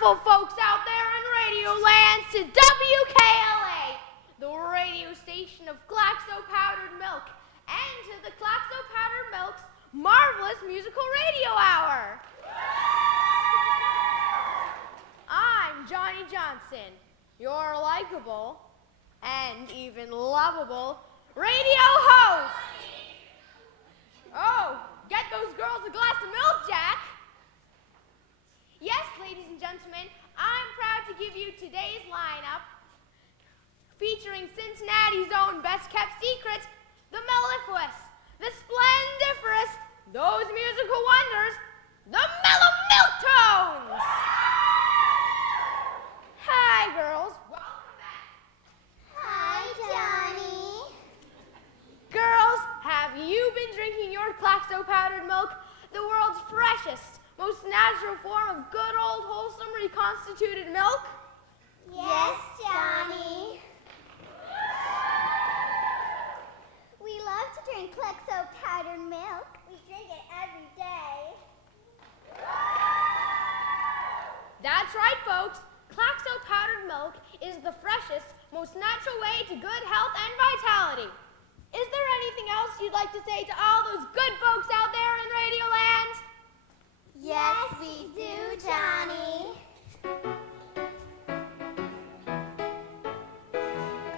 wonderful folks out there in Radio Land to WKLA, the radio station of Claxo Powdered Milk, and to the Claxo Powdered Milk's marvelous musical radio hour. I'm Johnny Johnson, your likable and even lovable radio host. Oh, get those girls a glass of milk, Jack. Yes, ladies and gentlemen, I'm proud to give you today's lineup featuring Cincinnati's own best-kept secret, the mellifluous, the splendiferous, those musical wonders, the Mellow Milk Tones. Hi, girls. Welcome back. Hi, Johnny. Girls, have you been drinking your Claxo powdered milk, the world's freshest, most natural form of good old wholesome reconstituted milk? Yes, Johnny. We love to drink Claxo powdered milk. We drink it every day. That's right, folks. Claxo powdered milk is the freshest, most natural way to good health and vitality. Is there anything else you'd like to say to all those good folks out there in Radio Land? Yes, we do, Johnny.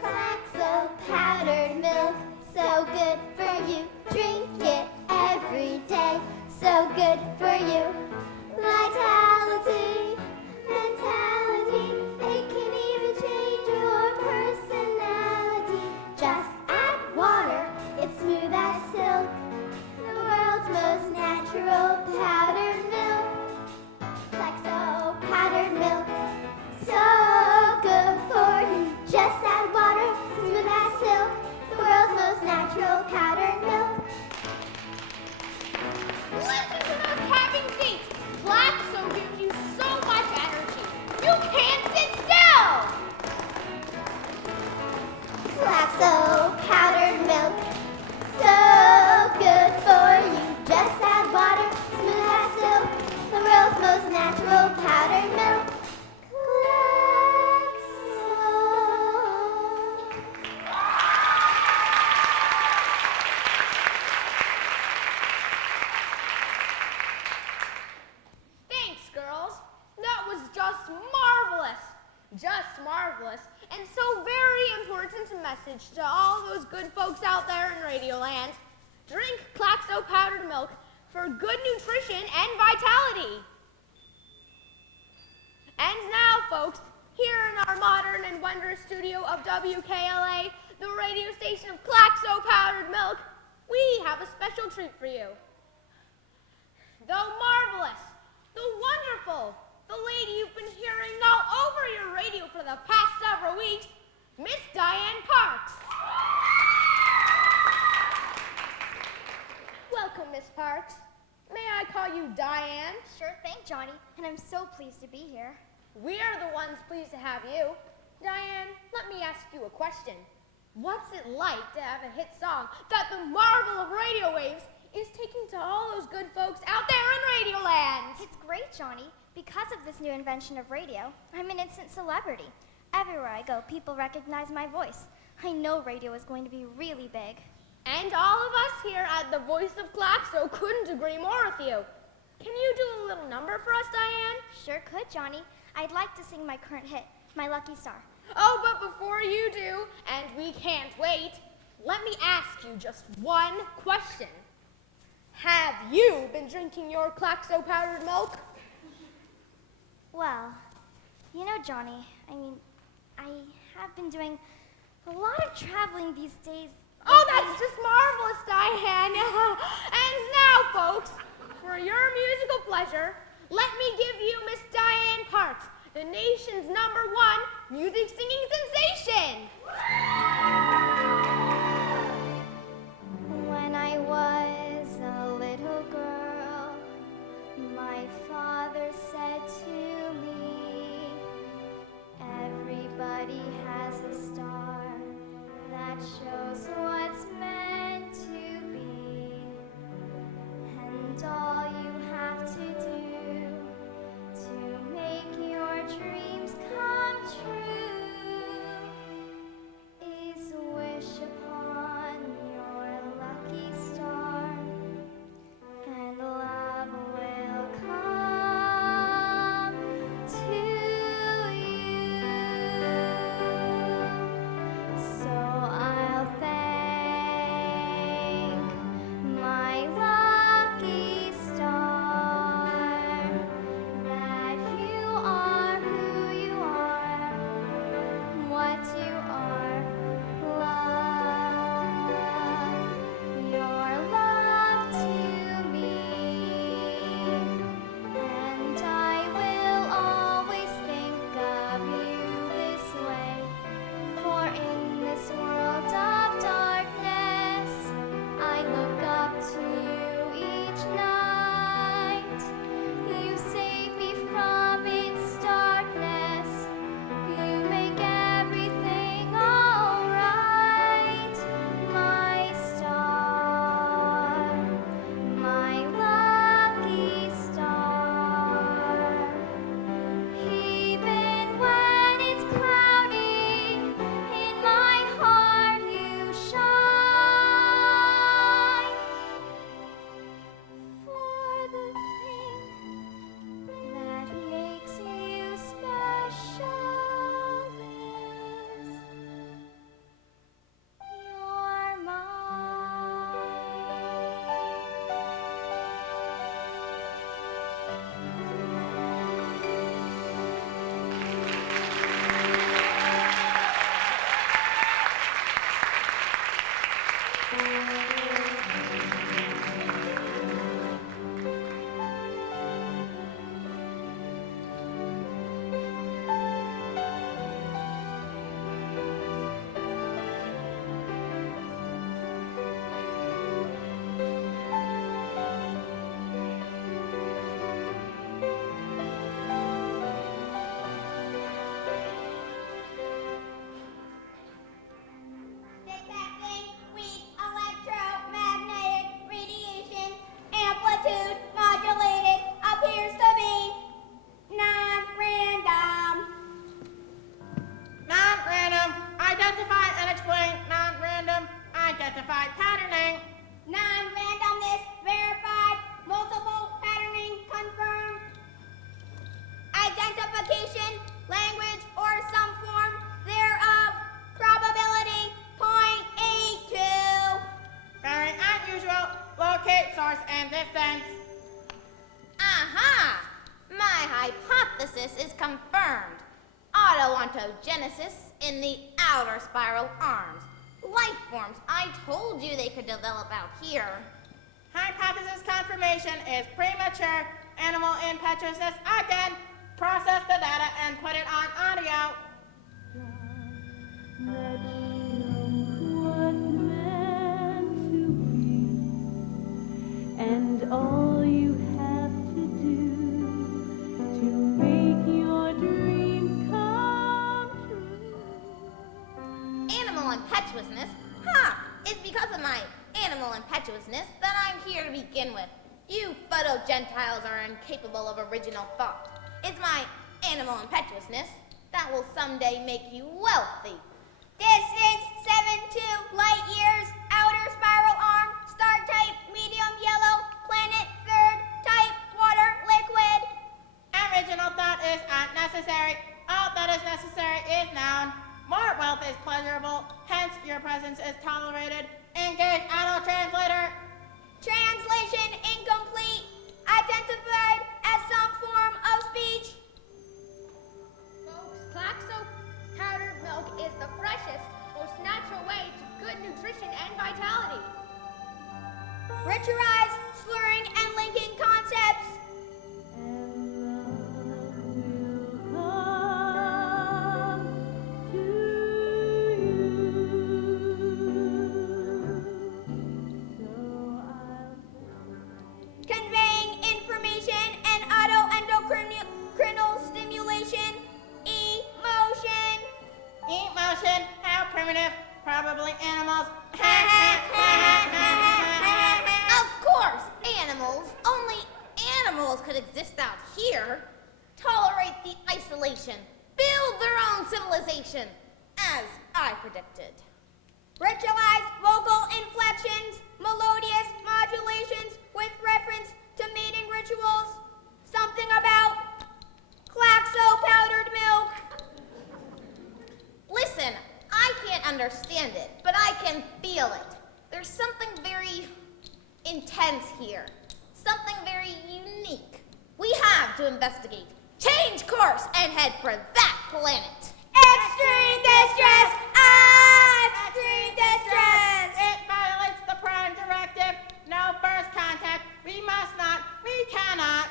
Claxo powdered milk, so good for you. Drink it every day, so good for you. Vitality, mentality, it can even change your personality. Just add water, it's smooth as silk. The world's most natural powdered milk. Claxo powdered milk, so good for you. Just add water, smooth as silk. The world's most natural powdered milk. Listen to those tapping feet. Claxo gives you so much energy. You can't sit still. Claxo powdered milk, so good for you. Just add water, smooth as silk. The world's most natural powdered milk. Thanks, girls. That was just marvelous. Just marvelous. And so very important a message to all those good folks out there in Radio Land. Drink Claxo powdered milk for good nutrition and vitality. And now, folks, here in our modern and wondrous studio of WKLA, the radio station of Claxo powdered milk, we have a special treat for you. The marvelous, the wonderful, the lady you've been hearing all over your radio for the past several weeks, Miss Diane Parks. Welcome, Miss Parks. May I call you Diane? Sure thing, Johnny, and I'm so pleased to be here. We're the ones pleased to have you. Diane, let me ask you a question. What's it like to have a hit song that the marvel of radio waves is taking to all those good folks out there in Radio Land? It's great, Johnny. Because of this new invention of radio, I'm an instant celebrity. Everywhere I go, people recognize my voice. I know radio is going to be really big. And all of us here at the Voice of Claxo couldn't agree more with you. Can you do a little number for us, Diane? Sure could, Johnny. I'd like to sing my current hit, My Lucky Star. Oh, but before you do, and we can't wait, let me ask you just one question. Have you been drinking your Claxo powdered milk? Well, you know, Johnny, I have been doing a lot of traveling these days. Oh, that's just marvelous, Diane. And now, folks, for your musical pleasure, let me give you Miss Diane Parks, the nation's #1 music singing sensation. When I was a little girl, my father said to me, everybody has a star that shows what's meant to be, and all you have to do to make your ontogenesis in the outer spiral arms. Life forms I told you they could develop out here. Hypothesis confirmation is premature animal impetuousness. Again, process the data and put it on audio. And all you have to do to make your dreams come true. Animal impetuousness? Huh, it's because of my animal impetuousness that I'm here to begin with. You photo-Gentiles are incapable of original thought. It's my animal impetuousness that will someday make you wealthy. Distance 72 light years, outer spiral arm, star type, medium yellow, planet third type, water liquid. Original thought is unnecessary. All that is necessary is noun. More wealth is pleasurable, hence your presence is tolerated. Engage auto translator. Translation incomplete. Identified as some form of speech. Folks, Claxo powdered milk is the freshest, most natural way to good nutrition and vitality. Ritualized, slurring, and linking concepts. Conveying information and autoendocrinal stimulation. Emotion. Emotion, how primitive, probably animals. Of course, animals. Only animals could exist out here. Tolerate the isolation. Build their own civilization, as I predicted. Ritualized vocal inflections, melodious modulations with reference to mating rituals. Something about Claxo powdered milk. Listen, I can't understand it, but I can feel it. There's something very intense here. Something very unique. We have to investigate. Change course and head for that planet. Extreme distress! Extreme distress! It violates the Prime Directive. No first contact. We must not. We cannot.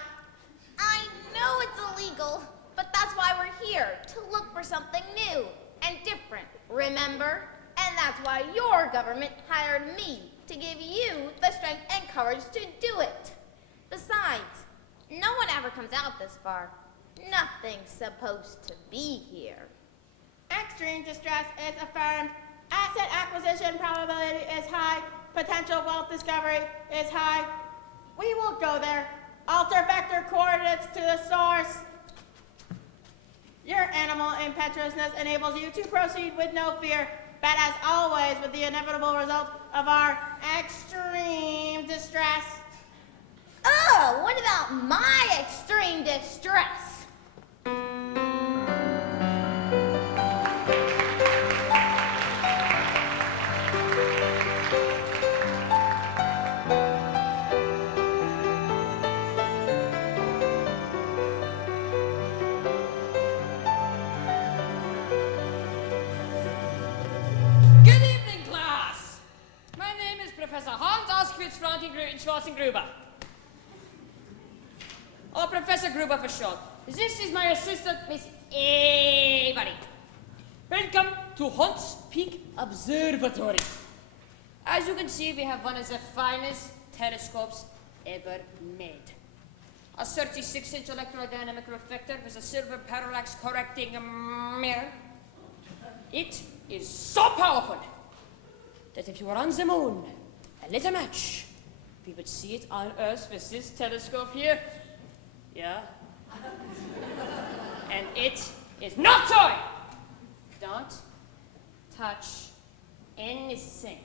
I know it's illegal, but that's why we're here, to look for something new and different, remember? And that's why your government hired me, to give you the strength and courage to do it. Besides, no one ever comes out this far. Nothing's supposed to be here. Extreme distress is affirmed. Asset acquisition probability is high. Potential wealth discovery is high. We will go there. Alter vector coordinates to the source. Your animal impetuousness enables you to proceed with no fear, but as always with the inevitable result of our extreme distress. Oh, what about my extreme distress? Good evening, class. My name is Professor Hans Auschwitz Schwarzengruber. Or Professor Gruber for short. This is my assistant, Miss Avery. Welcome to Hunts Peak Observatory. As you can see, we have one of the finest telescopes ever made. A 36-inch electrodynamic reflector with a silver parallax correcting mirror. It is so powerful that if you were on the moon and lit a match, we would see it on Earth with this telescope here. Yeah. And it is not toy. Don't touch anything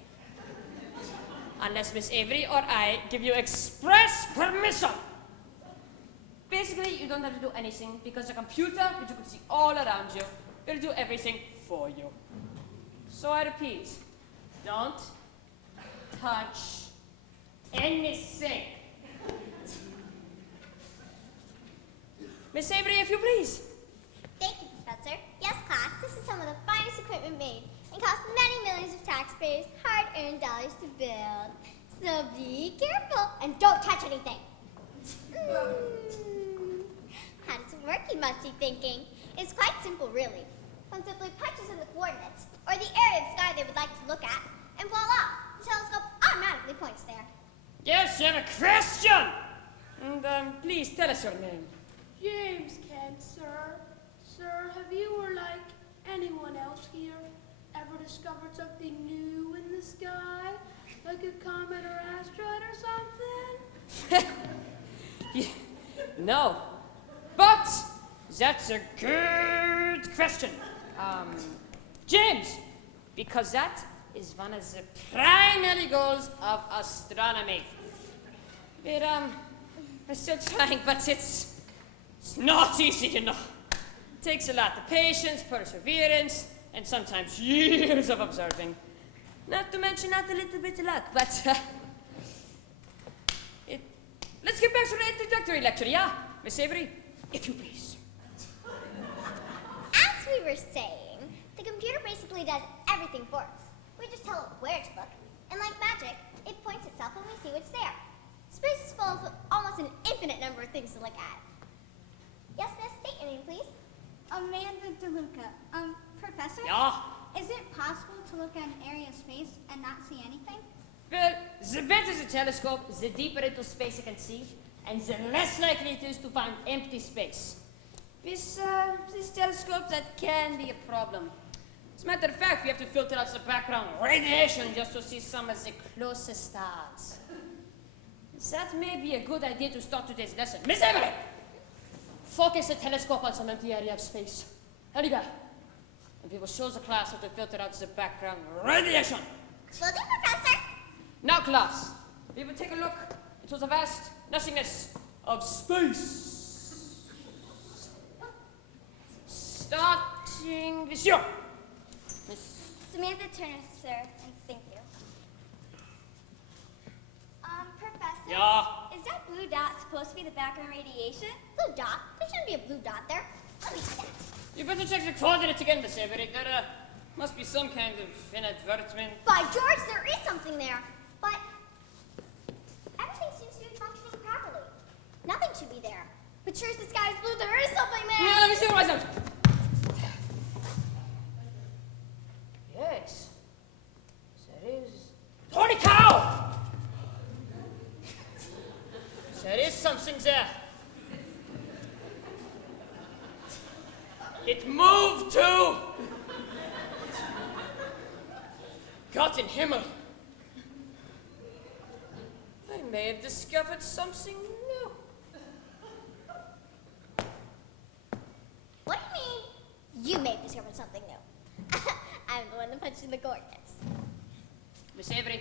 unless Miss Avery or I give you express permission. Basically, you don't have to do anything because the computer, which you can see all around you, will do everything for you. So I repeat, don't touch anything. Miss Avery, if you please. Thank you, Professor. Yes, class. equipment made and cost many millions of taxpayers' hard-earned dollars to build. So be careful and don't touch anything. How does it work, you must be thinking? It's quite simple, really. One simply punches in the coordinates, or the area of sky they would like to look at, and voila, the telescope automatically points there. Yes, you have a question! And please tell us your name. James Kent, sir. Sir, have you or like anyone else here ever discovered something new in the sky? Like a comet or asteroid or something? No. But that's a good question. James, because that is one of the primary goals of astronomy. We're still trying, but it's not easy, you know. It takes a lot of patience, perseverance, and sometimes years of observing. Not to mention not a little bit of luck, but let's get back to the introductory lecture, yeah? Miss Avery, if you please. As we were saying, the computer basically does everything for us. We just tell it where to look, and like magic, it points itself when we see what's there. Space is full of almost an infinite number of things to look at. Yes, miss, state your name, please. Amanda DeLuca. Professor? Yeah? Is it possible to look at an area of space and not see anything? Well, the better the telescope, the deeper into space you can see, and the less likely it is to find empty space. With this telescope, that can be a problem. As a matter of fact, we have to filter out the background radiation just to see some of the closest stars. That may be a good idea to start today's lesson. Miss Avery! Focus the telescope on some empty area of space. Hurry back. And we will show the class how to filter out the background radiation. Will do, Professor. Now, class, we will take a look into the vast nothingness of space. Starting with you, Miss. Samantha Turner, sir, and thank you. Professor? Yeah? Is that blue dot supposed to be the background radiation? Blue dot? There shouldn't be a blue dot there. Let me see that. You better check the coordinates again, Miss Avery. There must be some kind of inadvertent. By George, there is something there. But everything seems to be functioning properly. Nothing should be there. But sure as the sky is blue, there is something there. Yeah, let me see what myself. Yes. There is. Holy cow! There is something there. It moved too. God in Himmel. I may have discovered something new. What do you mean? You may have discovered something new. I'm the one that punched in the coordinates. Miss Avery,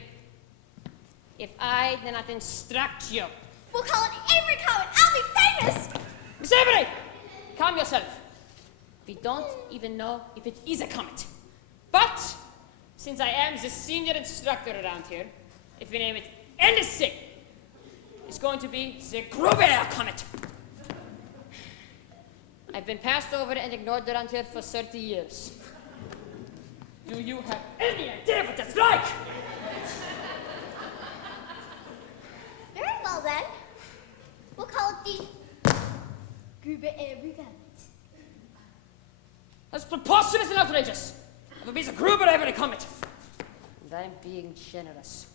if I did not instruct you. We'll call it Avery Comet. I'll be famous. Miss Avery, calm yourself. We don't even know if it is a comet. But, since I am the senior instructor around here, if we name it anything, it's going to be the Gruber comet. I've been passed over and ignored around here for 30 years. Do you have any idea what that's like? Very well then. We'll call it the Gruber Avery Comet. That's preposterous and outrageous. It would be the Gruber Avery comet. And I'm being generous.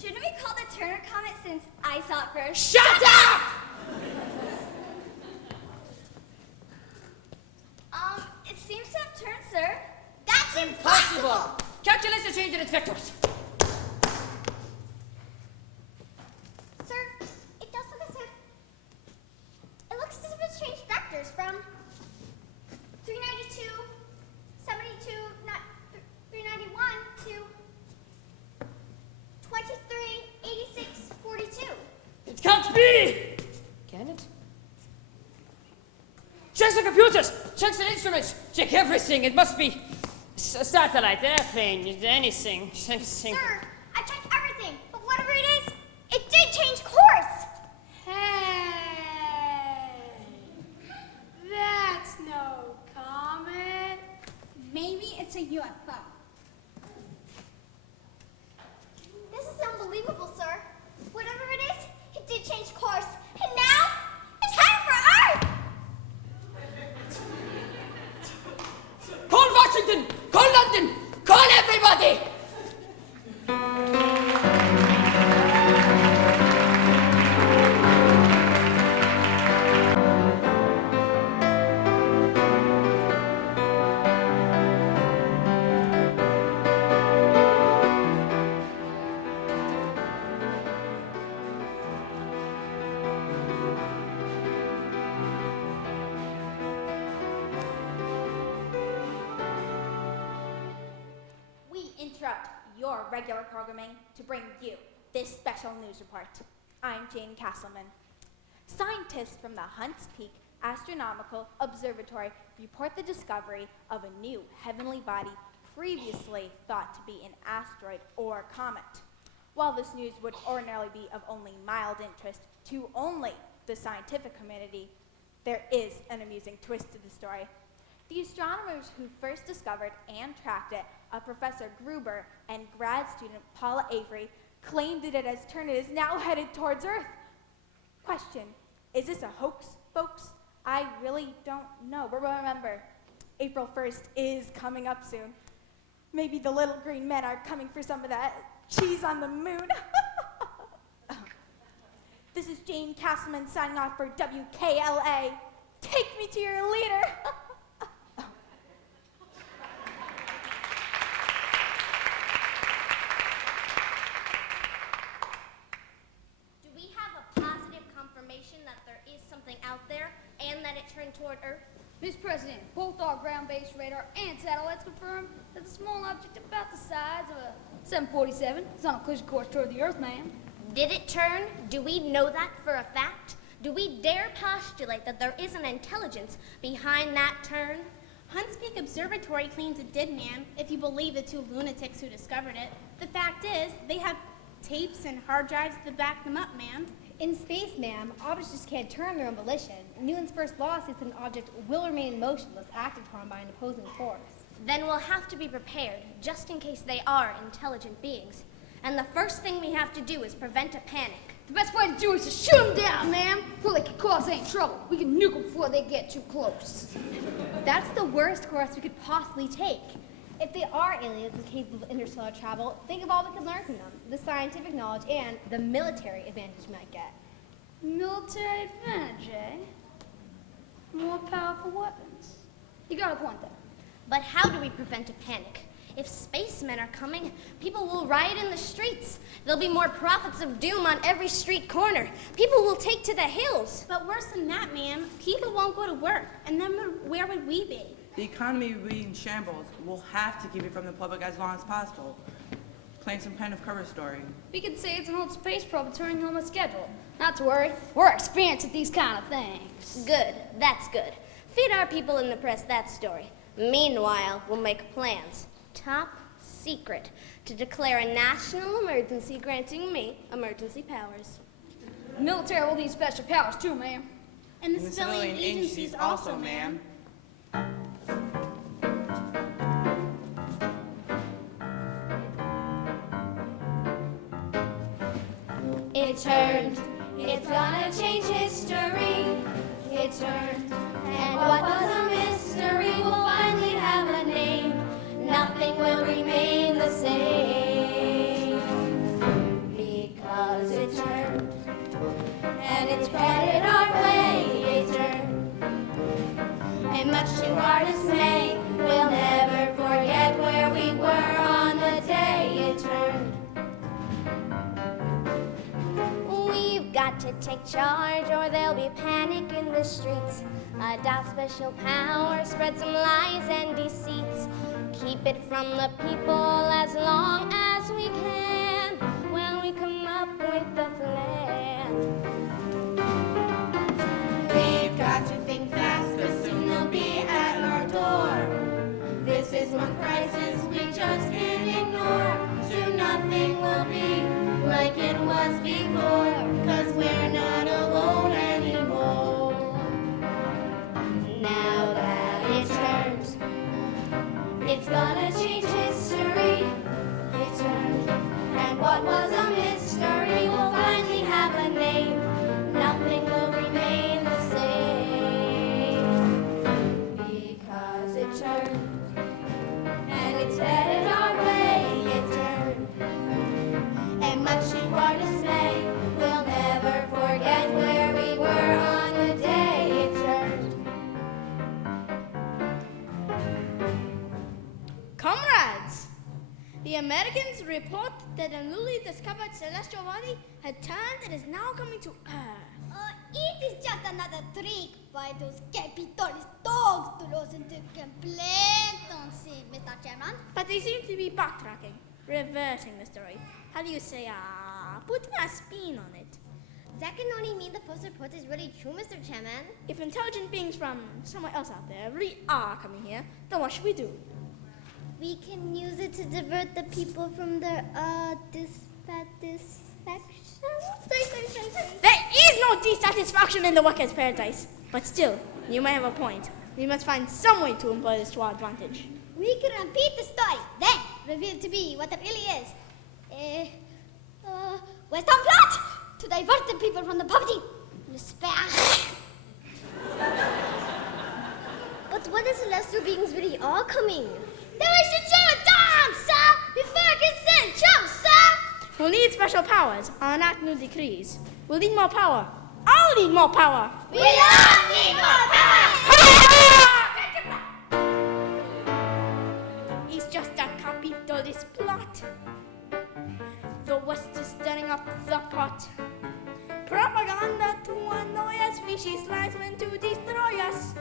Shouldn't we call the Turner Comet since I saw it first? Shut up! It seems to have turned, sir. That's impossible. Calculate the change in its vectors. Sir, it does look as if... It looks as if it's changed vectors from 392, 72, not 391 to 23, 86, 42. It can't be! Can it? Check the computers! Check the instruments! Check everything! It must be a satellite, airplane, anything. Sir, I checked everything, but whatever it is, it did change course. Hey, that's no comet. Maybe UFO. This is unbelievable, sir. Whatever it is, it did change course. And now, it's headed for Earth! Call Washington! Call London! Call everybody! We interrupt your regular programming to bring you this special news report. I'm Jane Castleman. Scientists from the Hunts Peak Astronomical Observatory report the discovery of a new heavenly body previously thought to be an asteroid or comet. While this news would ordinarily be of only mild interest to only the scientific community, there is an amusing twist to the story. The astronomers who first discovered and tracked it, Professor Gruber and grad student Paula Avery, claimed that it has turned and is now headed towards Earth. Question, is this a hoax, folks? I really don't know, but remember, April 1st is coming up soon. Maybe the little green men are coming for some of that cheese on the moon. This is Jane Castleman signing off for WKLA. Take me to your leader. Do we have a positive confirmation that there is something out there and that it turned toward Earth? Mr. President, both our ground-based radar and satellites confirm that the small object about the size of a 747 is on a collision course toward the Earth, ma'am. Did it turn? Do we know that for a fact? Do we dare postulate that there is an intelligence behind that turn? Hunts Peak Observatory claims it did, ma'am, if you believe the two lunatics who discovered it. The fact is, they have tapes and hard drives to back them up, ma'am. In space, ma'am, objects just can't turn their own volition. Newton's first law states that an object will remain motionless acted upon by an opposing force. Then we'll have to be prepared, just in case they are intelligent beings. And the first thing we have to do is prevent a panic. The best way to do it is to shoot them down, ma'am, before they can cause any trouble. We can nuke them before they get too close. That's the worst course we could possibly take. If they are aliens and capable of interstellar travel, think of all we could learn from them, the scientific knowledge and the military advantage we might get. Military advantage, eh? More powerful weapons. You got a point there. But how do we prevent a panic? If spacemen are coming, people will riot in the streets. There'll be more prophets of doom on every street corner. People will take to the hills. But worse than that, ma'am, people won't go to work, and then where would we be? The economy will be in shambles. We'll have to keep it from the public as long as possible. Playing some kind of cover story. We could say it's an old space probe returning home on schedule. Not to worry, we're experienced at these kind of things. Good, that's good. Feed our people in the press that story. Meanwhile, we'll make plans, top secret, to declare a national emergency, granting me emergency powers. The military will need special powers too, ma'am. And the civilian agencies also, ma'am. It turned, it's gonna change history. It turned, and what was a mystery will finally have a name. Nothing will remain the same. Because it turned, and it's headed our way. It turned, and much to our dismay, we'll never forget where we were on the day it turned. We've got to take charge or there'll be panic in the streets. Adopt special power, spread some lies and deceits. Keep it from the people as long as we can when we come up with the plan. We've got to think fast, 'cause soon they'll be at our door. This is one crisis we just can't ignore. Soon nothing will be like it was before, 'cause we're not alone anymore. Now that it turns, it's gonna change. The Americans report that a newly discovered celestial body had turned and is now coming to Earth. It is just another trick by those capitalist dogs to listen to complaints, Mr. Chairman. But they seem to be backtracking, reversing the story. How do you say, putting a spin on it? That can only mean the first report is really true, Mr. Chairman. If intelligent beings from somewhere else out there really are coming here, then what should we do? We can use it to divert the people from their dissatisfaction. There is no dissatisfaction in the workers' paradise. But still, you may have a point. We must find some way to employ this to our advantage. We can repeat the story, then reveal to be what it really is. Western plot to divert the people from the poverty and despair. But what if celestial beings really are coming? Then we should show it down, sir, before it gets sent jump, sir. We'll need special powers or enact new decrees. We'll need more power. I'll need more power. We all need more power. It's just a capitalist plot. The West is stirring up the pot. Propaganda to annoy us, species lies meant to destroy us.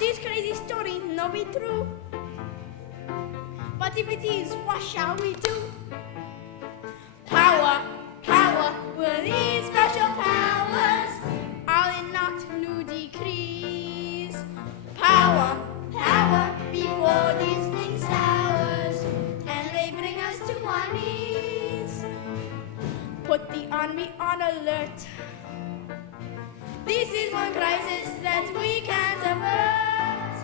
This crazy story no be true. But if it is, what shall we do? Power, power, we'll need special powers. I'll enact new decrees. Power, power, before these things ours, and they bring us to our knees. Put the army on alert. This is one crisis that we can't avert.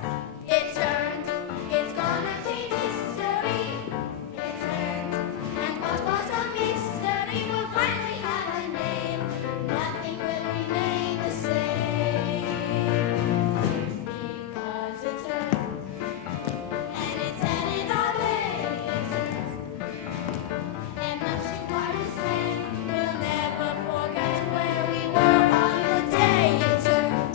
It turned, it's gonna change history. It turned, and what was a mystery will finally have a name. Nothing will remain the same. Because it turned, and it's headed our way. It turned, and much to our dismay, we'll never forget where we were on the day it turned.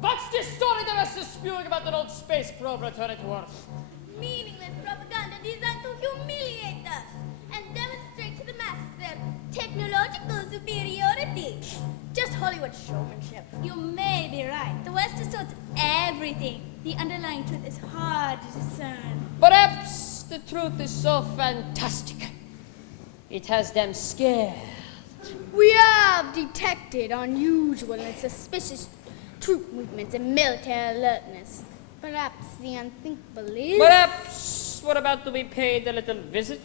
What's this story the rest is spewing about an old space probe returning to Earth? Meaningless propaganda designed to humiliate us and demonstrate to the masses their technological superiority. Just Hollywood showmanship. You may be right. The West is taught everything. The underlying truth is hard to discern. Perhaps the truth is so fantastic. It has them scared. We have detected unusual and suspicious troop movements and military alertness. Perhaps the unthinkable is... Perhaps we're about to be paid a little visit.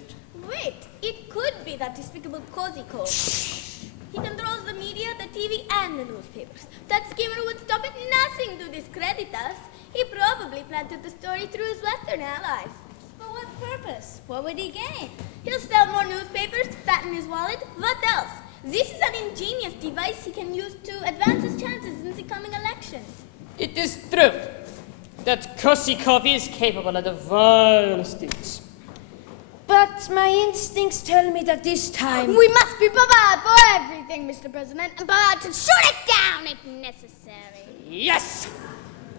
Wait, it could be that despicable Cozy Code. He controls the media, the TV, and the newspapers. That schemer would stop at nothing to discredit us. He probably planted the story through his Western allies. For what purpose? What would he gain? He'll sell more newspapers, fatten his wallet. What else? This is an ingenious device he can use to advance his chances in the coming election. It is true that Kosikov is capable of the vilest things. But my instincts tell me that this time... We must be prepared for everything, Mr. President, and prepared to shoot it down if necessary. Yes!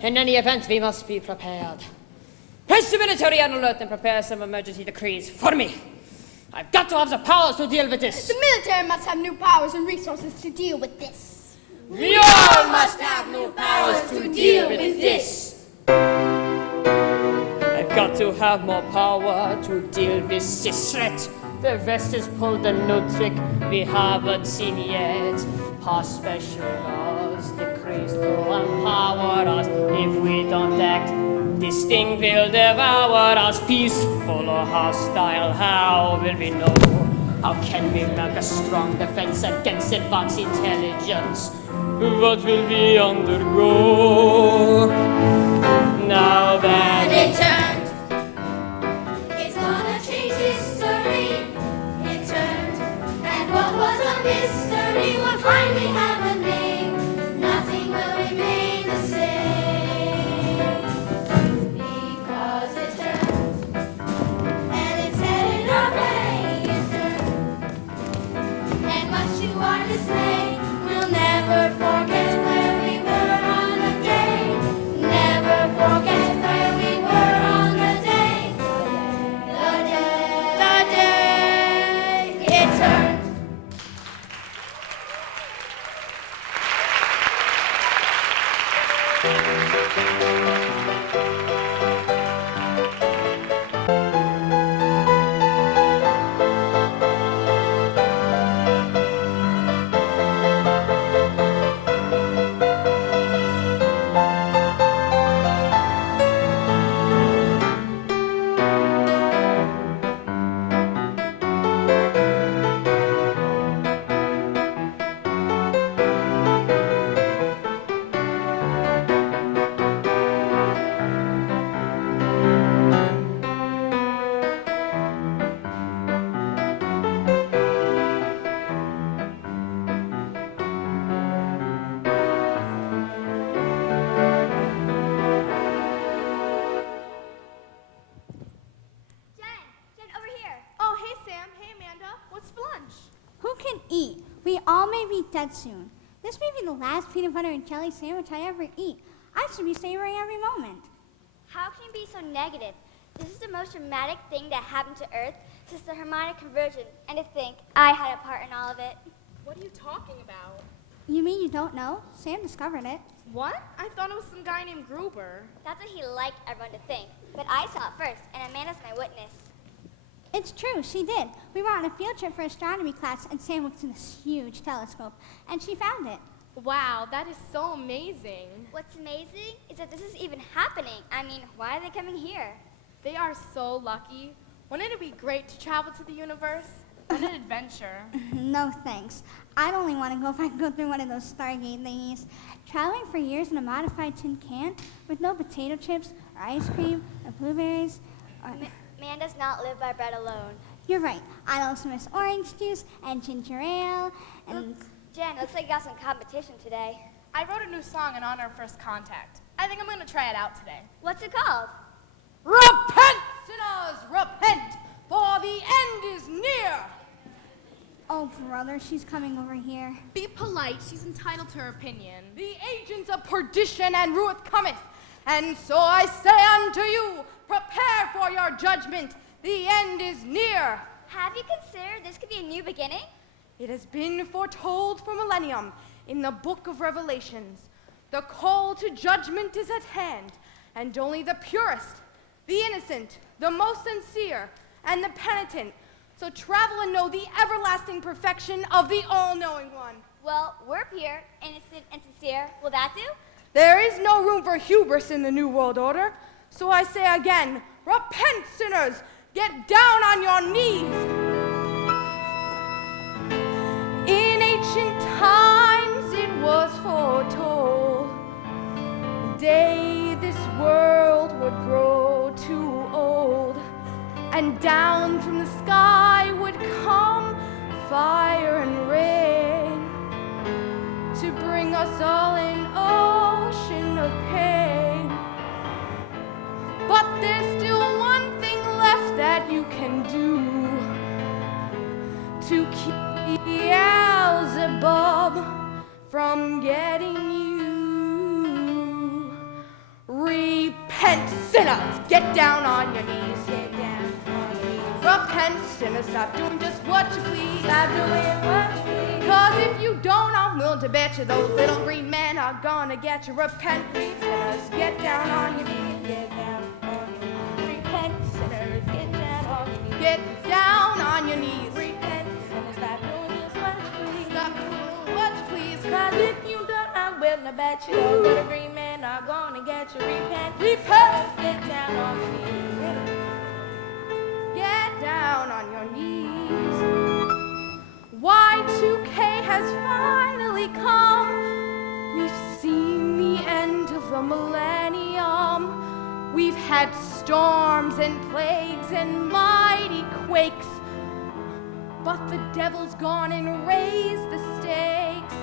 In any event, we must be prepared. Place the military on alert and prepare some emergency decrees for me. I've got to have the powers to deal with this. The military must have new powers and resources to deal with this. We all must have new powers to deal with this. I've got to have more power to deal with this threat. The West has pulled a new trick we haven't seen yet. Pass special laws, decrees to empower us. If we don't act, this thing will devour us. Peaceful or hostile, how will we know? How can we make a strong defense against advanced intelligence? What will we undergo? Now that it turned, It's gonna change history. It turned, and what was a mystery will finally have a name. Nothing will remain the same. Because it turned, and it's headed our way. It turned, and much to our dismay, we'll never forget where we were on the day. Never Jen, over here. Oh, hey, Sam. Hey, Amanda. What's for lunch? Who can eat? We all may be dead soon. This may be the last peanut butter and jelly sandwich I ever eat. I should be savoring every moment. How can you be so negative? This is the most dramatic thing that happened to Earth since the harmonic conversion, and to think I had a part in all of it. What are you talking about? You mean you don't know? Sam discovered it. What? I thought it was some guy named Gruber. That's what he liked everyone to think, but I saw it first, and Amanda's my witness. It's true, she did. We were on a field trip for astronomy class, and Sam looked in this huge telescope, and she found it. Wow, that is so amazing. What's amazing is that this is even happening. I mean, why are they coming here? They are so lucky. Wouldn't it be great to travel to the universe? What an adventure. No thanks. I'd only want to go if I could go through one of those Stargate thingies. Traveling for years in a modified tin can with no potato chips or ice cream or blueberries or... Man does not live by bread alone. You're right. I'd also miss orange juice and ginger ale and... Jen, looks like you got some competition today. I wrote a new song in honor of First Contact. I think I'm going to try it out today. What's it called? Repent, sinners, repent, for the end is near. Oh, brother, she's coming over here. Be polite. She's entitled to her opinion. The agents of perdition and ruin cometh, and so I say unto you, prepare for your judgment. The end is near. Have you considered this could be a new beginning? It has been foretold for millennium in the book of Revelations. The call to judgment is at hand, and only the purest, the innocent, the most sincere, and the penitent so travel and know the everlasting perfection of the all-knowing one. Well, we're pure, innocent, and sincere. Will that do? There is no room for hubris in the New World Order. So I say again, repent, sinners! Get down on your knees! In ancient times it was foretold, the day this world would grow too old, and down from the sky would come fire and rain to bring us all an ocean of pain. But there's still one thing left that you can do to keep Beelzebub from getting you. Repent, sinners, get down on your knees. Get down on your knees. Repent, sinners, stop doing just what you please. Stop doing what you please. 'Cause if you don't, I'm willing to bet you those little green men are gonna get you. Repent, sinners, get down on your knees. Get down on your knees. Repent, sinners, get down on your knees. Get down on your knees. Repent, sinners, stop doing just what you please. Stop doing what you please. 'Cause if you don't, I'm willing to bet you those little green men are gonna get you. Repent, repent, get down on your knees. Get down on your knees. Y2K has finally come. We've seen the end of the millennium. We've had storms and plagues and mighty quakes. But the devil's gone and raised the stakes.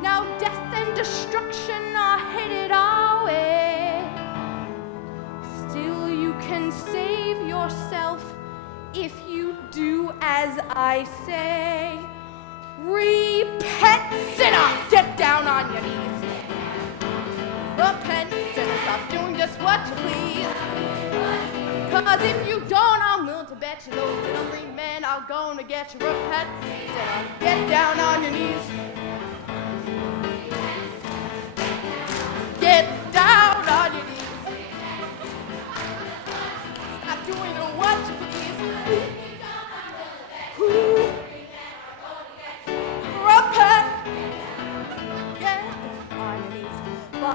Now death and destruction are headed our way. Still you can save yourself if you do as I say. Repent, sinner, get down on your knees. Repent, sinner, stop doing just what you please. 'Cause if you don't, I'm willing to bet you those little green men are gonna get you. Repent, sinner, get down on your knees.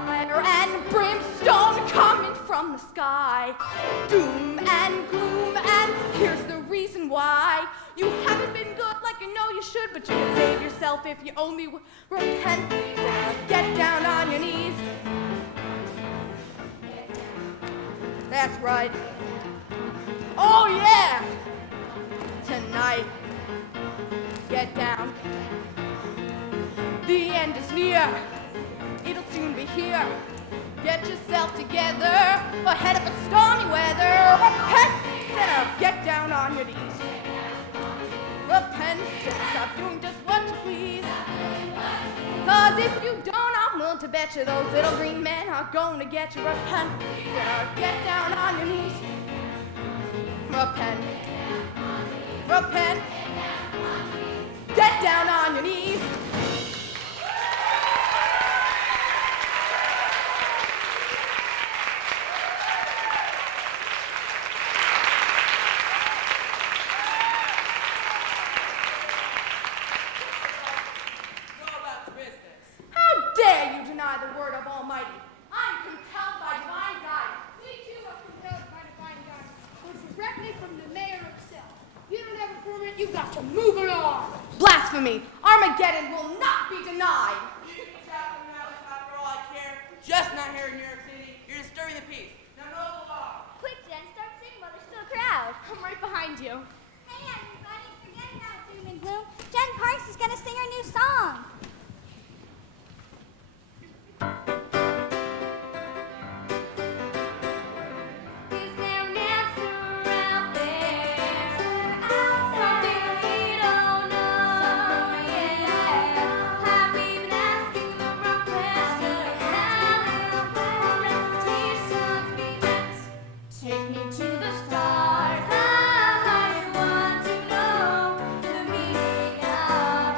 fire and brimstone coming from the sky. Doom and gloom, and here's the reason why. You haven't been good like you know you should, but you can save yourself if you only repent. Get down on your knees. That's right. Oh yeah! Tonight, get down. The end is near. It'll soon be here. Get yourself together ahead of the stormy weather. Repent, sinner, get down on your knees. Repent, sinner, stop doing just what you please. 'Cause if you don't, I'm willing to bet you those little green men are going to get you. Repent, sinner, get down on your knees. Repent. Repent. Get down on your knees. Go about your business. How dare you deny the word of Almighty? I am compelled by divine guidance. We too are compelled by divine guidance, which directly from the mayor himself. You don't have a permit, you've got to move it on. Blasphemy! Armageddon will not be denied. You can shout from that spot for all I care. Just not here in New York City. You're disturbing the peace. Now know the law. Quick, Jen, start singing while there's still a crowd. I'm right behind you. Hey, everybody, forget about doom and gloom. Jen Parks is gonna sing her new song. Is there an answer out there? Something we don't know, yeah. Have we been asking the wrong questions? Have our expectations been met? Take me to the stars. I want to know the meaning of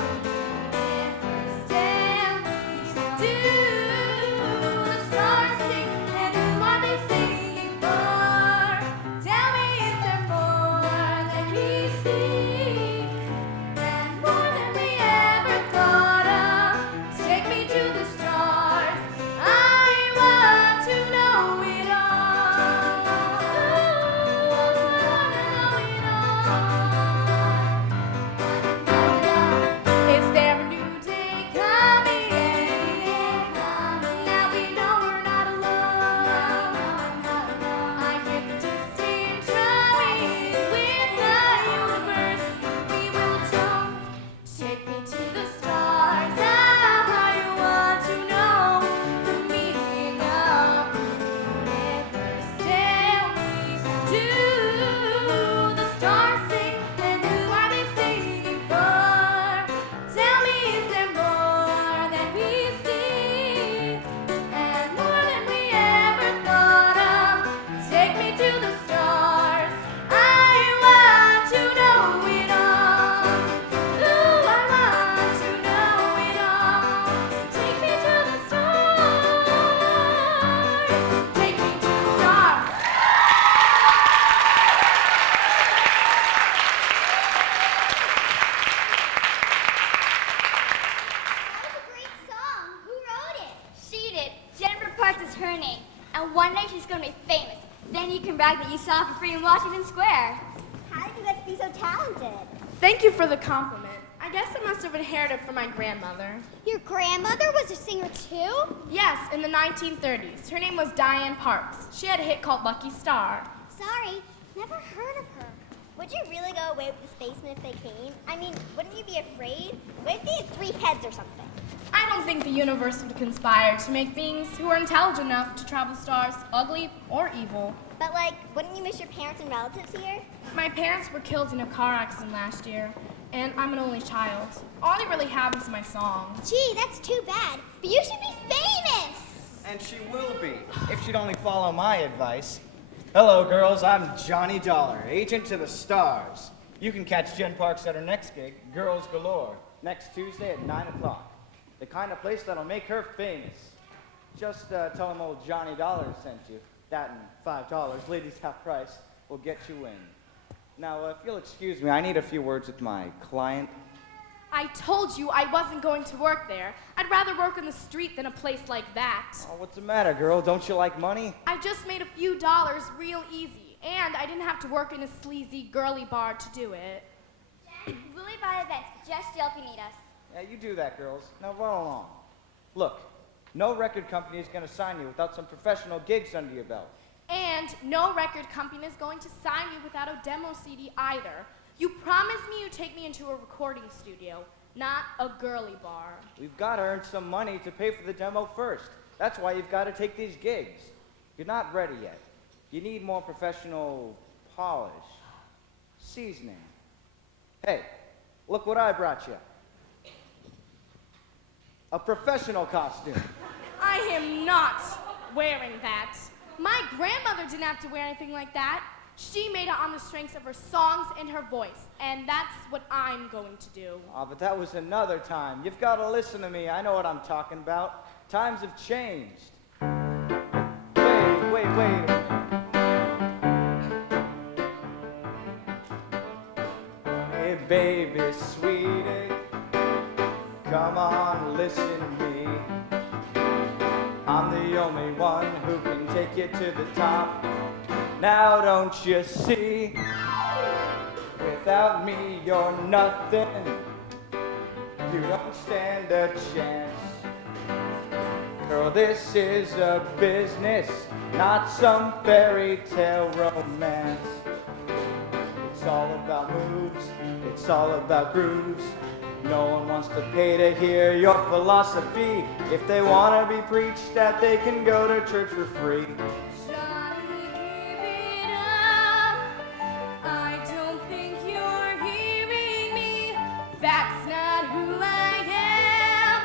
every step. Do the stars sing, and who are they singing for? Tell me, is there more than we see, and more than we ever thought of? Take me to the stars. I want to know it all. Is there a new day coming? Now we know we're not alone. I hear the distant drumming with the universe. We will tone. Take me to the stars. I want to know the meaning of every step we do. The stars sing, and who are they singing for? Tell me, is there more than we see, and more than we ever thought of? Take me to the stars. I want to know it all. Ooh, I want to know it all. Take me to the stars. Take me to the stars. That was a great song. Who wrote it? She did. Jennifer Parks is her name. And one day she's going to be famous. Then you can brag that you saw her for free in Washington Square. How did you get to be so talented? Thank you for the compliment. I guess I must have inherited from my grandmother. Your grandmother was a singer too? Yes, in the 1930s. Her name was Diane Parks. She had a hit called Lucky Star. Sorry, never heard of her. Would you really go away with the spacemen if they came? I mean, wouldn't you be afraid? What if they had 3 heads or something? I don't think the universe would conspire to make beings who are intelligent enough to travel stars ugly or evil. But like, wouldn't you miss your parents and relatives here? My parents were killed in a car accident last year, and I'm an only child. All I really have is my song. Gee, that's too bad. But you should be famous! And she will be, if she'd only follow my advice. Hello, girls. I'm Johnny Dollar, agent to the stars. You can catch Jen Parks at her next gig, Girls Galore, next Tuesday at 9 o'clock. The kind of place that'll make her famous. Just tell them old Johnny Dollar sent you. That and $5, ladies half price, will get you in. Now, if you'll excuse me, I need a few words with my client. I told you I wasn't going to work there. I'd rather work on the street than a place like that. Oh, what's the matter, girl? Don't you like money? I just made a few dollars real easy, and I didn't have to work in a sleazy, girly bar to do it. We'll be by the bench. Just yell if you need us. Yeah, you do that, girls. Now run along. Look, no record company is going to sign you without some professional gigs under your belt. And no record company is going to sign you without a demo CD either. You promised me you'd take me into a recording studio, not a girly bar. We've got to earn some money to pay for the demo first. That's why you've got to take these gigs. You're not ready yet. You need more professional polish, seasoning. Hey, look what I brought you. A professional costume. I am not wearing that. My grandmother didn't have to wear anything like that. She made it on the strengths of her songs and her voice, and that's what I'm going to do. Oh, but that was another time. You've got to listen to me. I know what I'm talking about. Times have changed. Wait. Hey, baby, sweetie, come on, listen to me. I'm the only one who can take you to the top. Now don't you see? Without me, you're nothing. You don't stand a chance. Girl, this is a business, not some fairy tale romance. It's all about moves, it's all about grooves. No one wants to pay to hear your philosophy. If they want to be preached at, they can go to church for free. Johnny, give it up. I don't think you're hearing me. That's not who I am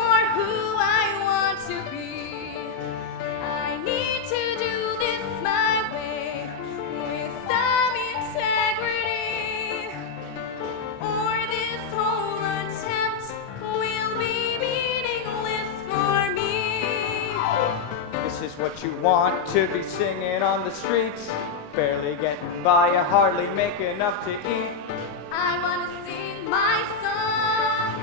or who I want to be. I need to do this my way with some integrity, or this whole attempt will be meaningless for me. This is what you want to be singing on the streets. Barely getting by, you hardly make enough to eat. I want to sing my song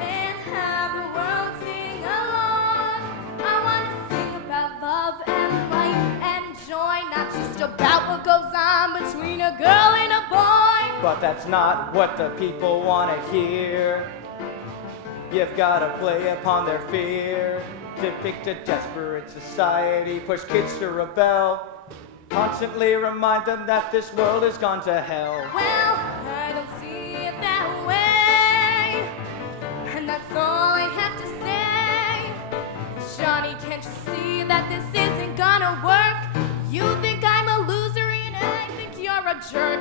and have the world sing along. I want to sing about love and life and joy, not just about what goes on between a girl and a boy. But that's not what the people want to hear. You've got to play upon their fear. Depict a desperate society, push kids to rebel. Constantly remind them that this world has gone to hell. Well, I don't see it that way, and that's all I have to say. Johnny, can't you see that this isn't gonna work? You think I'm a loser and I think you're a jerk.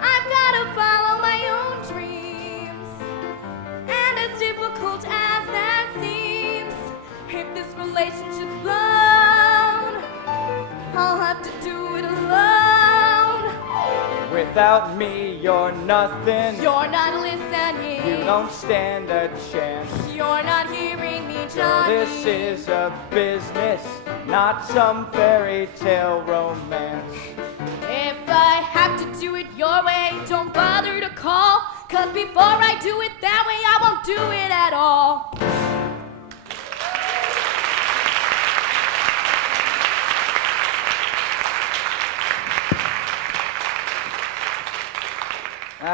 I've gotta follow my own dreams, and as difficult as that seems, if this relationship's blown, I'll have to do it alone. Without me, you're nothing. You're not listening. You don't stand a chance. You're not hearing me, Girl, Johnny. this is a business, not some fairy tale romance. If I have to do it your way, don't bother to call. 'Cause before I do it that way, I won't do it at all.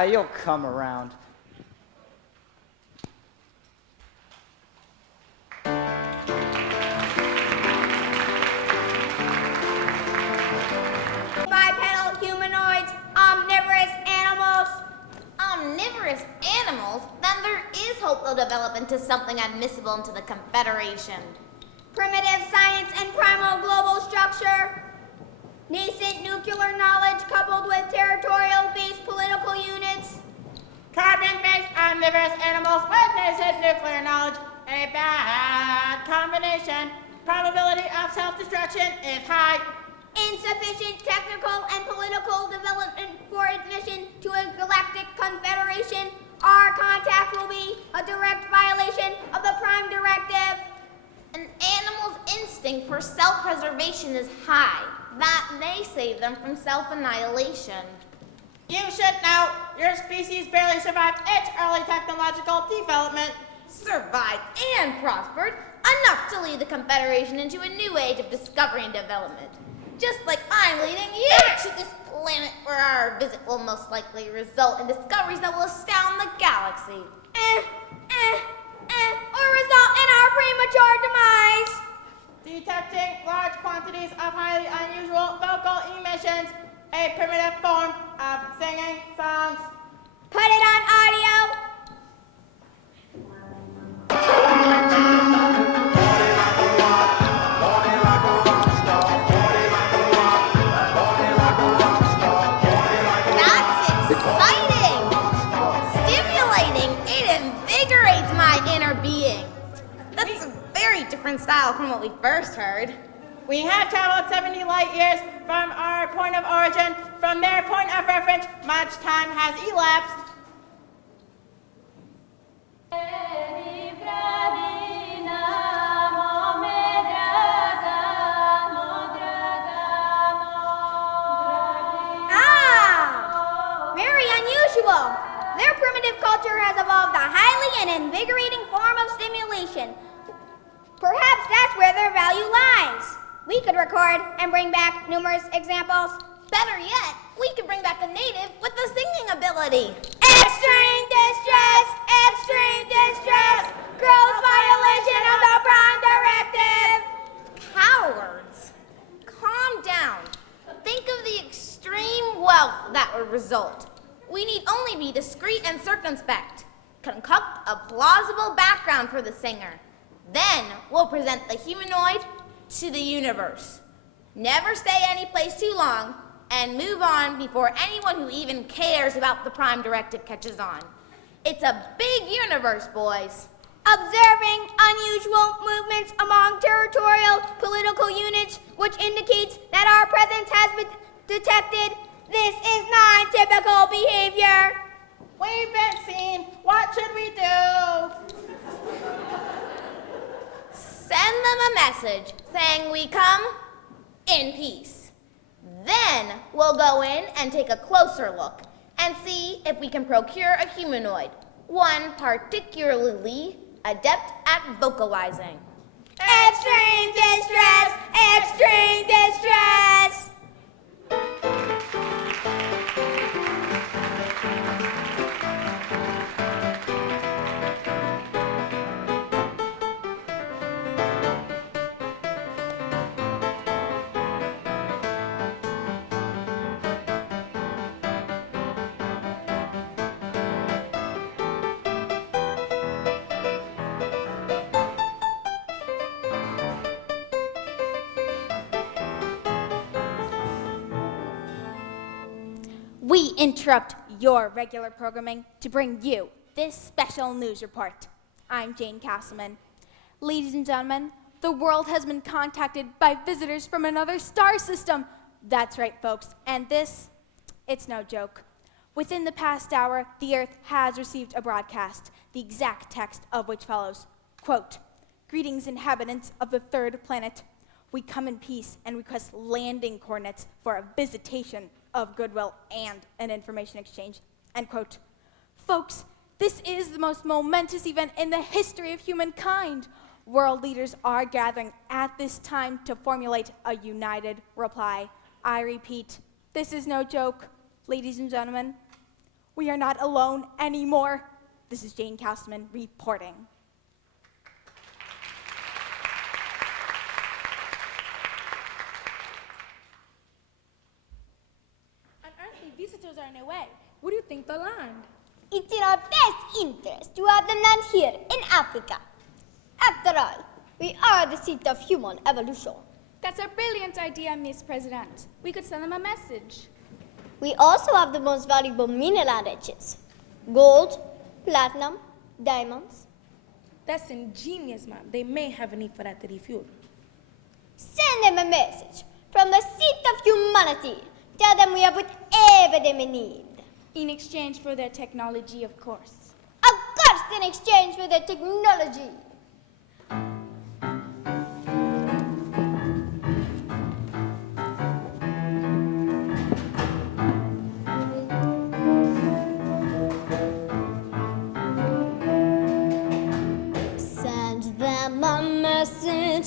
You'll come around. Bipedal humanoids, omnivorous animals. Omnivorous animals? Then there is hope they'll develop into something admissible into the Confederation. Primitive science and primal global structure. Nascent nuclear knowledge coupled with territorial-based political units. Carbon-based omnivorous animals with nascent nuclear knowledge. A bad combination. Probability of self-destruction is high. Insufficient technical and political development for admission to a galactic confederation. Our contact will be a direct violation of the Prime Directive. An animal's instinct for self-preservation is high. That may save them from self-annihilation. You should know your species barely survived its early technological development. Survived and prospered enough to lead the Confederation into a new age of discovery and development. Just like I'm leading you to this planet where our visit will most likely result in discoveries that will astound the galaxy. Or result in our premature demise. Detecting large quantities of highly unusual vocal emissions, a primitive form of singing songs. Put it on audio. That's exciting! Stimulating! It invigorates my inner being. That's a very different style from what we first heard. We have traveled 70 light years from our point of origin. From their point of reference, much time has elapsed. Very unusual. Their primitive culture has evolved a highly and invigorating form of stimulation. Perhaps that's where their value lies. We could record and bring back numerous examples. Better yet, we could bring back a native with the singing ability. Extreme distress! Extreme distress! Gross violation of the Prime Directive! Cowards! Calm down. Think of the extreme wealth that would result. We need only be discreet and circumspect. Concoct a plausible background for the singer. Then we'll present the humanoid to the universe. Never stay any place too long and move on before anyone who even cares about the Prime Directive catches on. It's a big universe, boys. Observing unusual movements among territorial political units, which indicates that our presence has been detected. This is non-typical behavior. We've been seen. What should we do? Send them a message saying we come in peace. Then we'll go in and take a closer look and see if we can procure a humanoid, one particularly adept at vocalizing. Extreme distress! Extreme distress! We interrupt your regular programming to bring you this special news report. I'm Jane Castleman. Ladies and gentlemen, the world has been contacted by visitors from another star system. That's right, folks, and it's no joke. Within the past hour, the Earth has received a broadcast, the exact text of which follows, quote, "Greetings, inhabitants of the third planet. We come in peace and request landing coordinates for a visitation of goodwill and an information exchange," end quote. Folks, this is the most momentous event in the history of humankind. World leaders are gathering at this time to formulate a united reply. I repeat, this is no joke. Ladies and gentlemen, we are not alone anymore. This is Jane Castleman reporting. Unearthly visitors are on their way. What do you think they'll land? It's in our best interest to have them land here in Africa. After all, we are the seat of human evolution. That's a brilliant idea, Miss President. We could send them a message. We also have the most valuable mineral riches: gold, platinum, diamonds. That's ingenious, ma'am. They may have a need for that to refuel. Send them a message from the seat of humanity. Tell them we have whatever they may need. In exchange for their technology, of course. Of course, in exchange for their technology.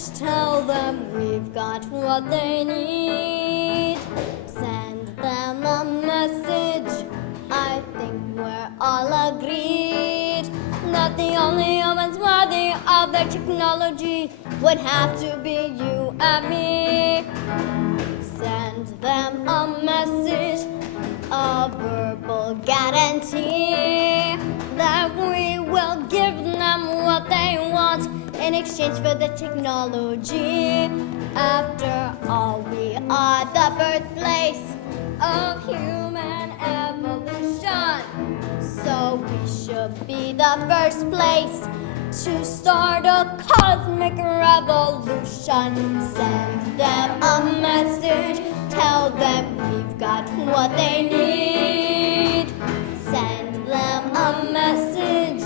message, tell them we've got what they need. Send them a message, I think we're all agreed that the only humans worthy of their technology would have to be you and me. Send them a message, a verbal guarantee that we will give them what they want in exchange for the technology. After all, we are the birthplace of human evolution, so we should be the first place to start a cosmic revolution. Send them a message, tell them we've got what they need. Send them a message,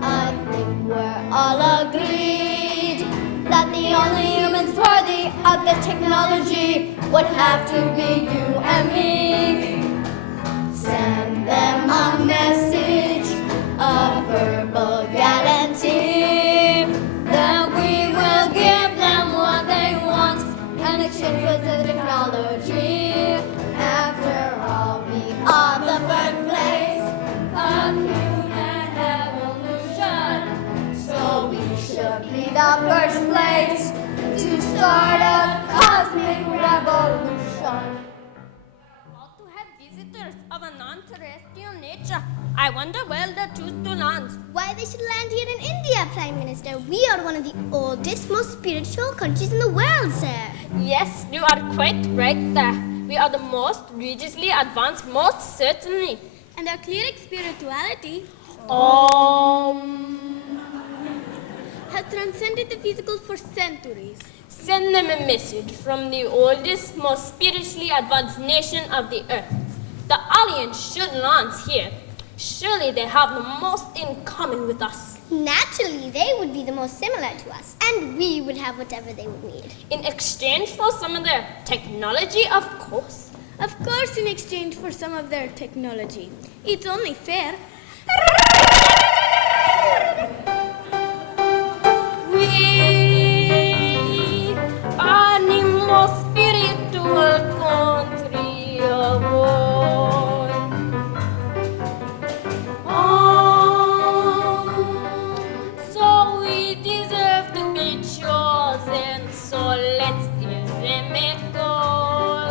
I think we're all agreed that the only humans worthy of the technology would have to be you and me. Send them a message, a verbal guarantee that we will give them what they want in exchange for the technology. After all, we are the birthplace of human evolution, so we should be the first place to start a cosmic revolution. Ought to have visitors of a non-terrestrial nature. I wonder where they'll choose to land. Why they should land here in India, Prime Minister. We are one of the oldest, most spiritual countries in the world, sir. Yes, you are quite right there. We are the most religiously advanced, most certainly. And our cleric spirituality has transcended the physical for centuries. Send them a message from the oldest, most spiritually advanced nation of the earth. The aliens should land here. Surely they have the most in common with us. Naturally, they would be the most similar to us, and we would have whatever they would need. In exchange for some of their technology, of course. Of course, in exchange for some of their technology. It's only fair. We are the most spiritual country of all. So we deserve to be chosen. So let's give them a call.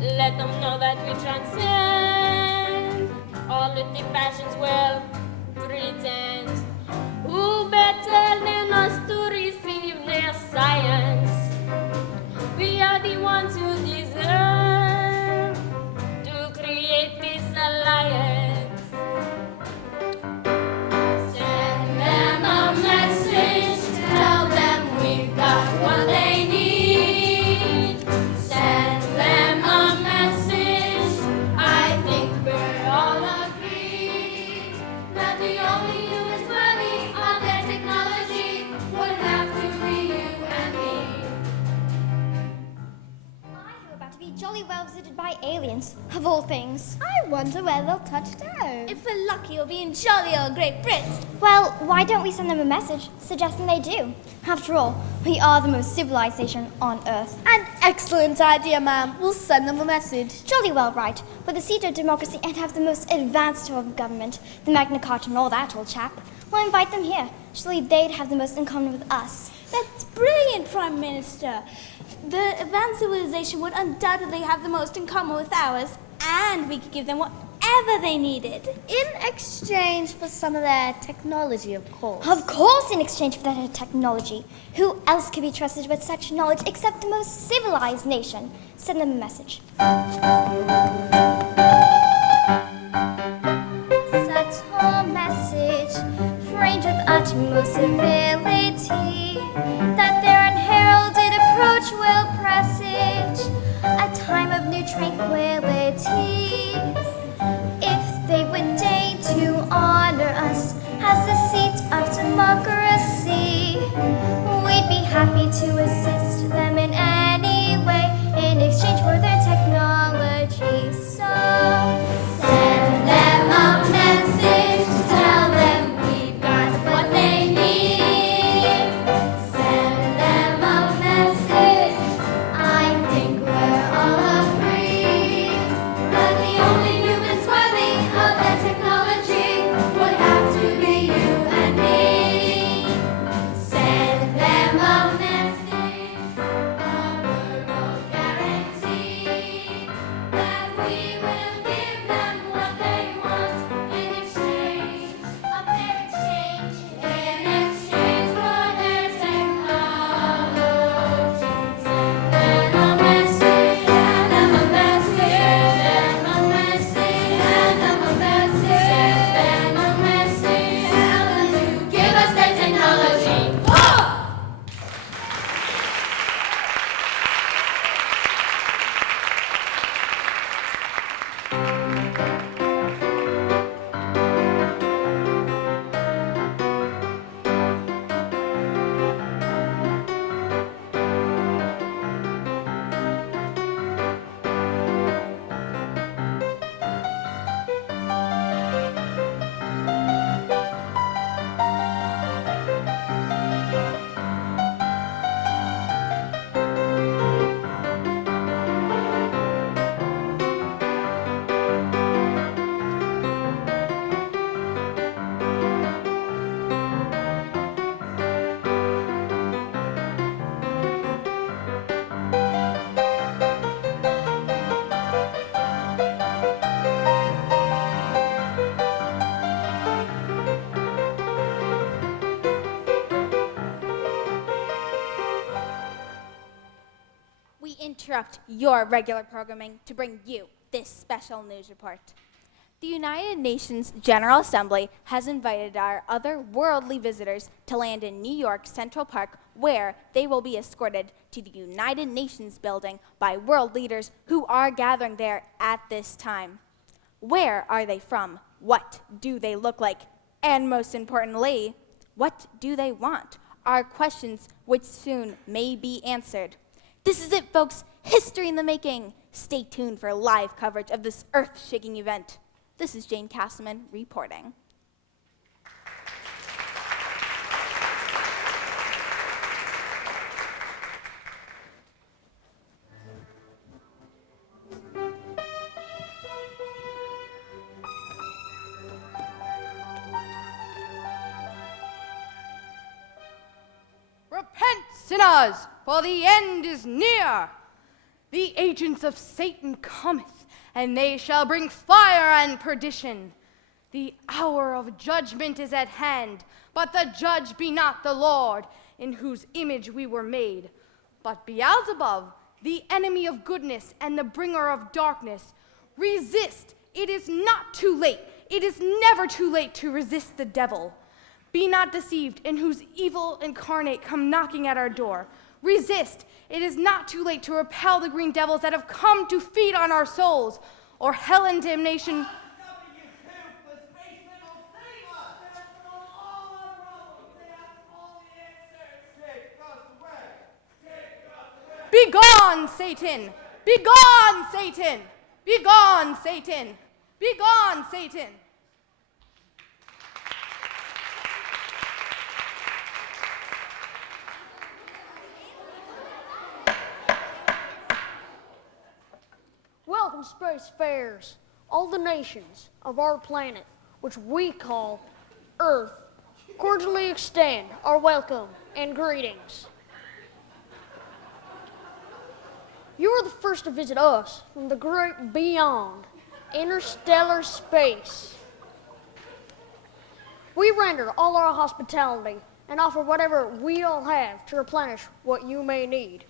Let them know that we transcend all of the passions well pretend. Who better than us to receive their science? We are the ones who deserve to create this alliance. Send them a message, tell them we've got what they need. Send them a message, I think we're all agreed that the only humans worthy of their technology would have to be you and me. I am about to be jolly well visited by aliens, of all things. I wonder where they'll touch down. If we're lucky, we'll be in jolly old Great Britain. Well, why don't we send them a message suggesting they do? After all, we are the most civilized nation on Earth. An excellent idea, ma'am. We'll send them a message. Jolly well right. We're the seat of democracy and have the most advanced form of government, the Magna Carta and all that, old chap. We'll invite them here. Surely they'd have the most in common with us. That's brilliant, Prime Minister. The advanced civilization would undoubtedly have the most in common with ours, and we could give them whatever they needed. In exchange for some of their technology, of course. Of course, in exchange for that technology. Who else could be trusted with such knowledge except the most civilized nation? Send them a message. Such a message, framed with utmost civility, that their unheralded approach will presage a time of new tranquility. If they would deign to honor us as the seat of democracy, we'd be happy to assist them in any way in exchange for their technology. So send them a message, tell them we've got what they need. Send interrupt your regular programming to bring you this special news report. The United Nations General Assembly has invited our other worldly visitors to land in New York Central Park, where they will be escorted to the United Nations building by world leaders who are gathering there at this time. Where are they from? What do they look like? And most importantly, what do they want? Are questions which soon may be answered. This is it, folks. History in the making. Stay tuned for live coverage of this earth-shaking event. This is Jane Castleman reporting. Repent, sinners, for the end is near. The agents of Satan cometh, and they shall bring fire and perdition. The hour of judgment is at hand, but the judge be not the Lord, in whose image we were made, but Beelzebub, the enemy of goodness and the bringer of darkness. Resist. It is not too late. It is never too late to resist the devil. Be not deceived, in whose evil incarnate come knocking at our door. Resist. It is not too late to repel the green devils that have come to feed on our souls, or hell and damnation. Begone, Satan! Begone, Satan! Begone, Satan! Begone, Satan! Welcome, spacefarers. All the nations of our planet, which we call Earth, cordially extend our welcome and greetings. You are the first to visit us from the great beyond, interstellar space. We render all our hospitality and offer whatever we all have to replenish what you may need.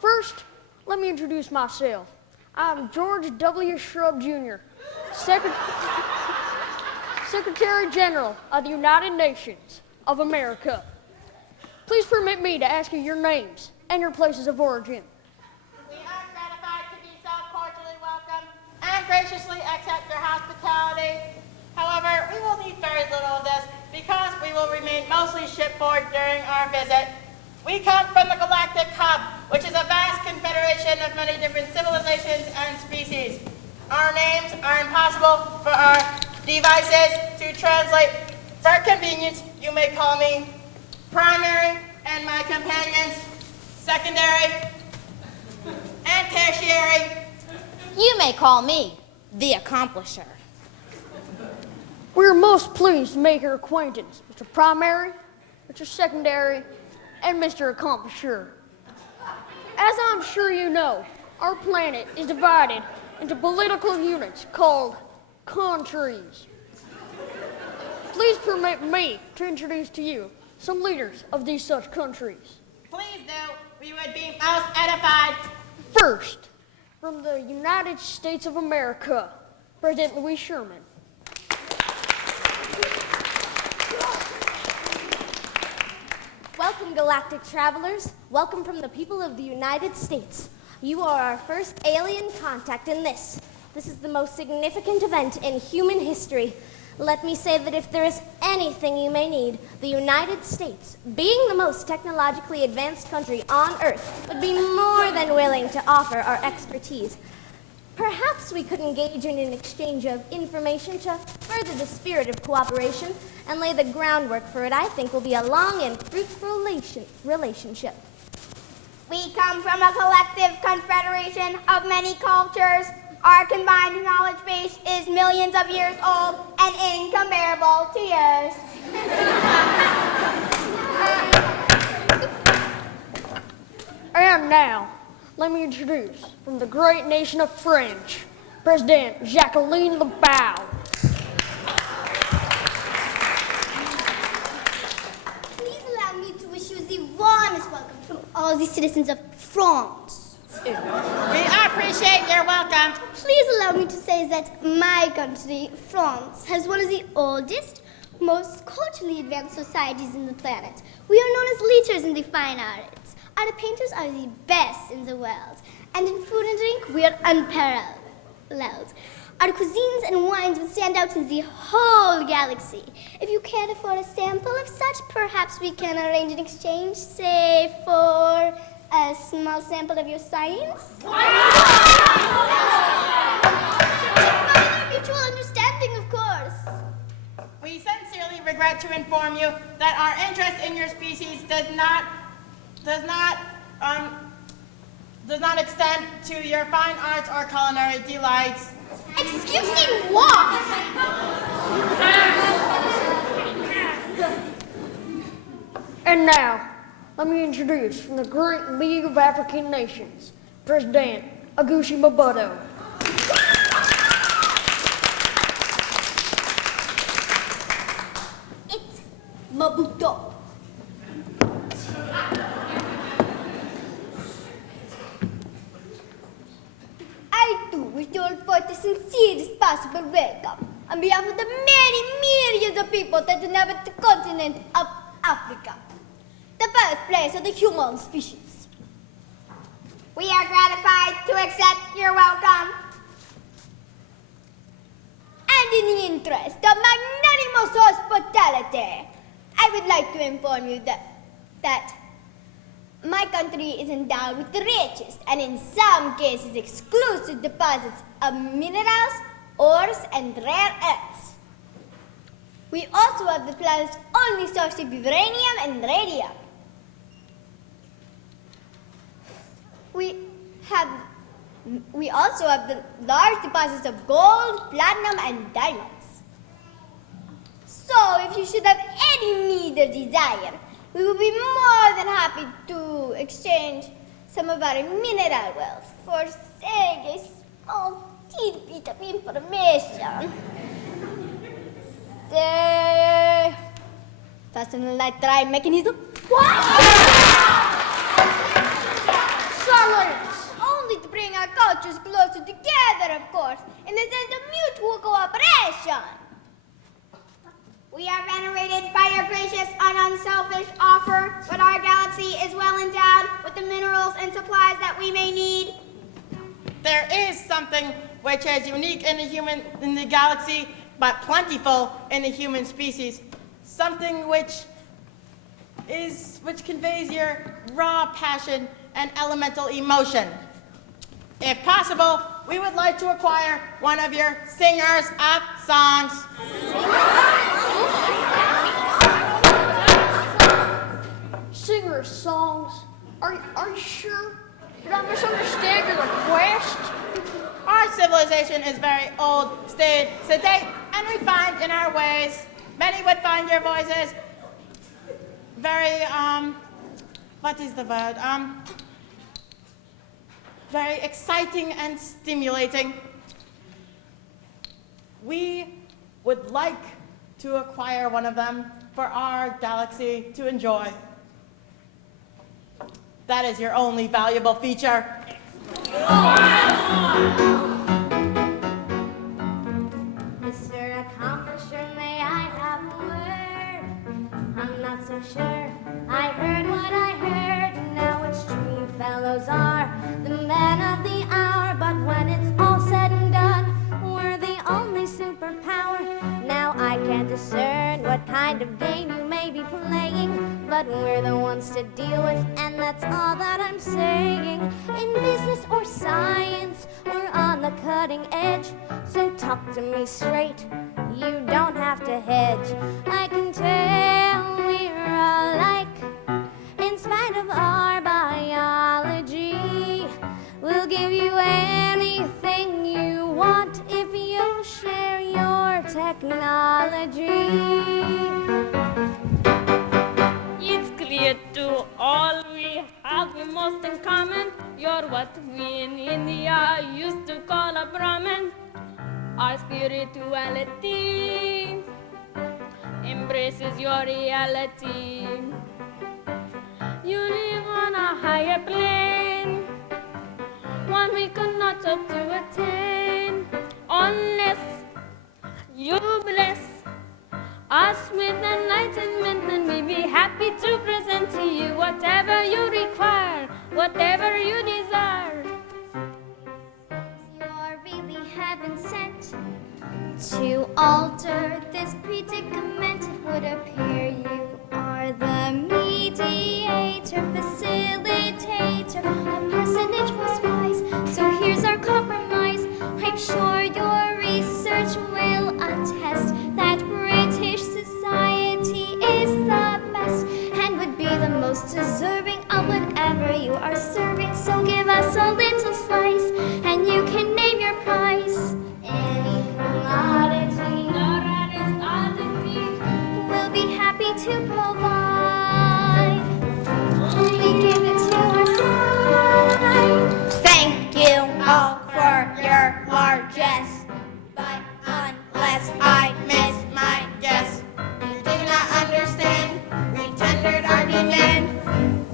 First, let me introduce myself. I'm George W. Shrub, Jr., Secretary General of the United Nations of America. Please permit me to ask you your names and your places of origin. We are gratified to be so cordially welcomed and graciously accept your hospitality. However, we will need very little of this because we will remain mostly shipboard during our visit. We come from the Galactic Hub, which is a vast confederation of many different civilizations and species. Our names are impossible for our devices to translate. For convenience, you may call me primary and my companions secondary and tertiary. You may call me the Accomplisher. We're most pleased to make your acquaintance, Mr. Primary, Mr. Secondary, and Mr. Accomplisher. As I'm sure you know, our planet is divided into political units called countries. Please permit me to introduce to you some leaders of these such countries. Please do. We would be most edified. First, from the United States of America, President Louis Sherman. Welcome, galactic travelers. Welcome from the people of the United States. You are our first alien contact in this. This is the most significant event in human history. Let me say that if there is anything you may need, the United States, being the most technologically advanced country on Earth, would be more than willing to offer our expertise. Perhaps we could engage in an exchange of information to further the spirit of cooperation and lay the groundwork for what I think will be a long and fruitful relationship. We come from a collective confederation of many cultures. Our combined knowledge base is millions of years old and incomparable to yours. And now, let me introduce, from the great nation of French, President Jacqueline Lebeau. Please allow me to wish you was the warmest welcome from all the citizens of France. We appreciate your welcome. Please allow me to say that my country, France, has one of the oldest, most culturally advanced societies in the planet. We are known as leaders in the fine arts. Our painters are the best in the world. And in food and drink, we are unparalleled. Our cuisines and wines would stand out in the whole galaxy. If you care to afford a sample of such, perhaps we can arrange an exchange, say, for a small sample of your science? Further mutual understanding, of course. We sincerely regret to inform you that our interest in your species does not extend to your fine arts or culinary delights. Excuse me, what? And now, let me introduce from the Great League of African Nations, President Agushi Mabuto. It's Mabuto. I too wish to offer the sincerest possible welcome on behalf of the many myriads of people that inhabit the continent of Africa, the birthplace of the human species. We are gratified to accept your welcome. And in the interest of magnanimous hospitality, I would like to inform you that my country is endowed with the richest and in some cases exclusive deposits of minerals, ores, and rare earths. We also have the planet's only source of uranium and radium. We also have the large deposits of gold, platinum, and diamonds. So if you should have any need or desire, we will be more than happy to exchange some of our mineral wealth for, say, a small tidbit of information. Say, fasten the light drive mechanism. Silence! Only to bring our cultures closer together, of course, in the sense of mutual cooperation. We are venerated by your gracious and unselfish offer, but our galaxy is well endowed with the minerals and supplies that we may need. There is something which is unique in the galaxy, but plentiful in the human species. Something which conveys your raw passion and elemental emotion. If possible, we would like to acquire one of your singers of songs. Singers' songs? Are you sure? Did I misunderstand your request? Our civilization is very old, staid, sedate, and refined in our ways. Many would find your voices very, what is the word? Very exciting and stimulating. We would like to acquire one of them for our galaxy to enjoy. That is your only valuable feature. Mr. Accomplisher, may I have a word? I'm not so sure. I heard what I heard. Now which true fellows are the men of the hour? But when it's all said and done, we're the only superpower. Now I can't discern what kind of game you may be playing, but we're the ones to deal with, and that's all that I'm saying. In business or science, we're on the cutting edge, so talk to me straight, you don't have to hedge. I can tell we're alike, in spite of our biology. We'll give you anything you want if you'll share your technology. It's clear to all we have the most in common. You're what we in India used to call a Brahmin. Our spirituality embraces your reality. higher plane, one we could not hope to attain, unless you bless us with enlightenment, then we'd be happy to present to you whatever you require, whatever you desire. You're really heaven sent to alter this predicament. It would appear you are the mediator, facilitator, a personage most wise. So here's our compromise. I'm sure your research will attest that British society is the best and would be the most deserving of whatever you are serving. So give us a little slice and you can name your price. Any commodity, we'll be happy to provide. Only give it to our side. Thank you all for your largesse, but unless I miss my guess, You do not understand. We tendered our demand.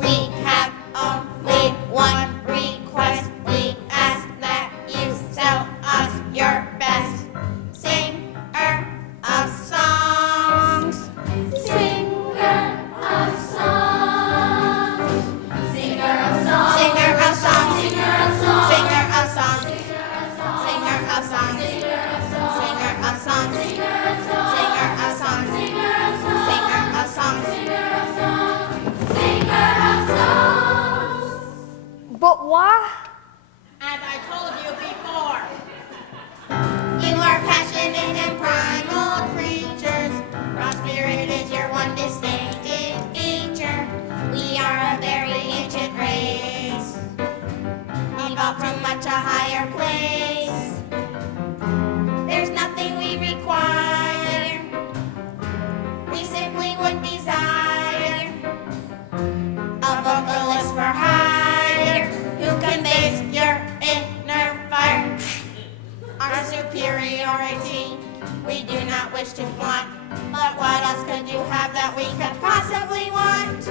we have only one request. We ask that you sell us your best singer of songs. Singer of songs. Singer of songs. Singer of songs. Singer of songs. Singer of songs. Singer of songs. Singer of songs. Singer of songs. Singer of songs. Singer of songs. Singer of songs. Singer of songs. Singer of songs. Singer of songs. But why? As I told you before, You are passionate and primal creatures. Raw spirit is your one distinctive feature. We are a very ancient race, evolved from much a higher place. There's nothing we require. We simply would desire a vocalist for hire who conveys your inner fire. Our superiority, we do not wish to flaunt. But what else could you have that we could possibly want?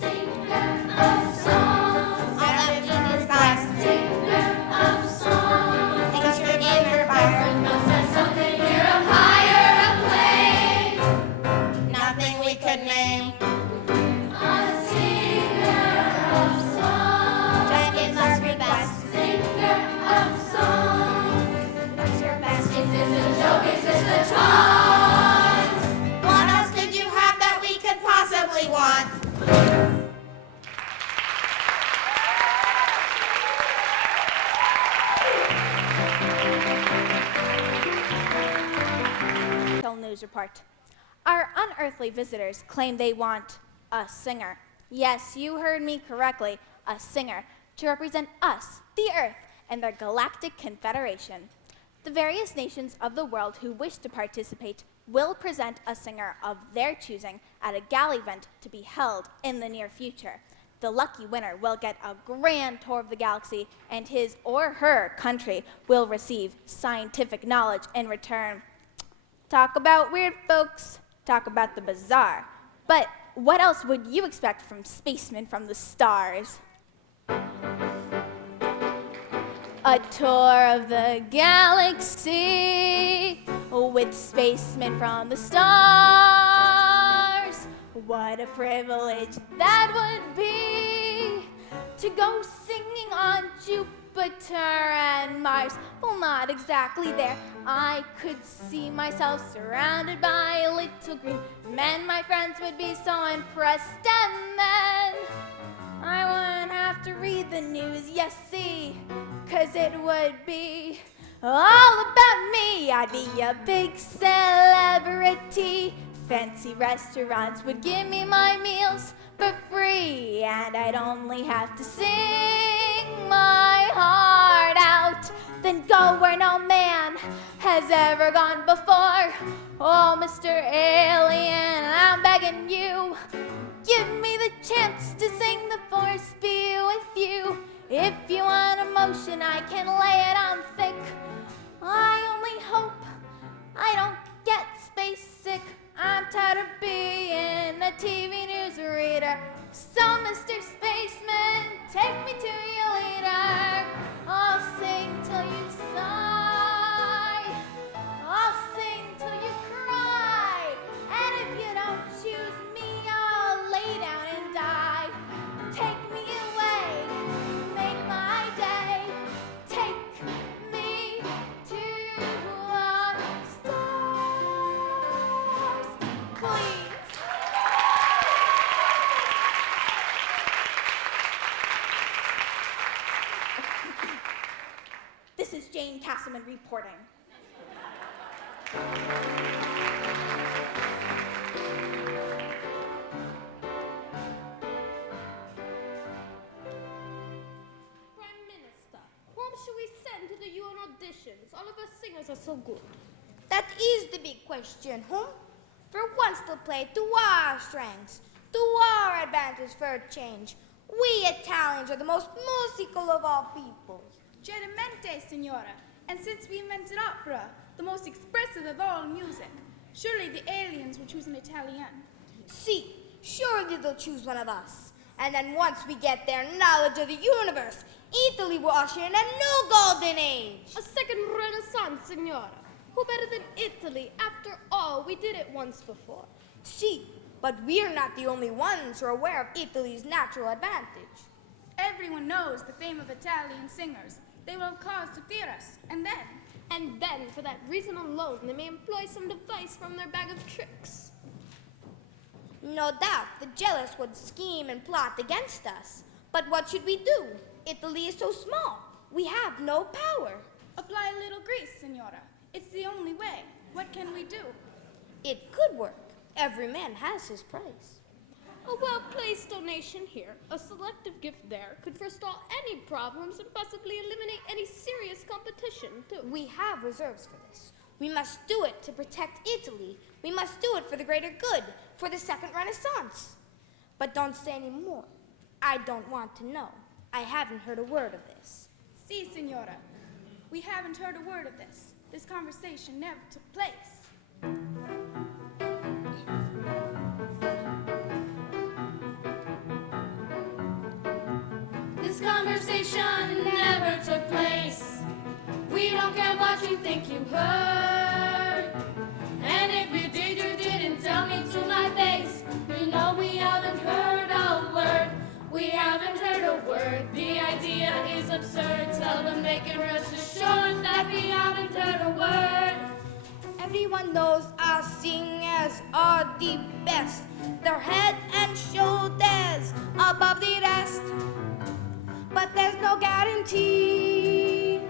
Singer of songs. All that we need is glass. Singer of songs. Thanks for giving your fire. Must have something here of higher plane. Nothing we could name. A singer of songs. That is our request. Singer of songs. What's your best? Is this a joke? Is this a taunt? What else could you have that we could possibly want? News report. Our unearthly visitors claim they want a singer. Yes, you heard me correctly, a singer, to represent us, the Earth, and their galactic confederation. The various nations of the world who wish to participate will present a singer of their choosing at a gala event to be held in the near future. The lucky winner will get a grand tour of the galaxy, and his or her country will receive scientific knowledge in return. Talk about weird folks, talk about the bizarre. But what else would you expect from spacemen from the stars? A tour of the galaxy with spacemen from the stars. What a privilege that would be to go singing on Jupiter and Mars. Well, not exactly there. I could see myself surrounded by little green men. My friends would be so impressed, and then I wouldn't have to read the news, yes, see, 'cause it would be all about me. I'd be a big celebrity. Fancy restaurants would give me my meals for free, and I'd only have to sing my heart out, then go where no man has ever gone before. Oh, Mr. Alien, I'm begging you, give me the chance to sing The Force Be With You. If you want emotion, I can lay it on thick. I only hope I don't get space sick. I'm tired of being a TV news reader. So, Mr. Spaceman, Jane Castleman reporting. Prime Minister, whom should we send to the UN auditions? All of us singers are so good. That is the big question, huh? For once they'll play to our strengths, to our advantage for a change. We Italians are the most musical of all peoples. Certamente, signora. And since we invented opera, the most expressive of all music, surely the aliens will choose an Italian. See, surely they'll choose one of us. And then once we get their knowledge of the universe, Italy will usher in a new golden age. A second renaissance, signora. Who better than Italy? After all, we did it once before. See, but we're not the only ones who are aware of Italy's natural advantage. Everyone knows the fame of Italian singers. They will have cause to fear us. And then, for that reason alone, they may employ some device from their bag of tricks. No doubt, the jealous would scheme and plot against us. But what should we do? Italy is so small. We have no power. Apply a little grease, signora. It's the only way. What can we do? It could work. Every man has his price. A well-placed donation here, a selective gift there, could forestall any problems and possibly eliminate any serious competition, too. We have reserves for this. We must do it to protect Italy. We must do it for the greater good, for the second Renaissance. But don't say any more. I don't want to know. I haven't heard a word of this. Si, signora. We haven't heard a word of this. This conversation never took place. This conversation never took place. We don't care what you think you heard. And if you did, you didn't tell me to my face. You know we haven't heard a word. We haven't heard a word. The idea is absurd. Tell them they can rest assured that we haven't heard a word. Everyone knows our singers are the best. They're head and shoulders above the rest. But there's no guarantee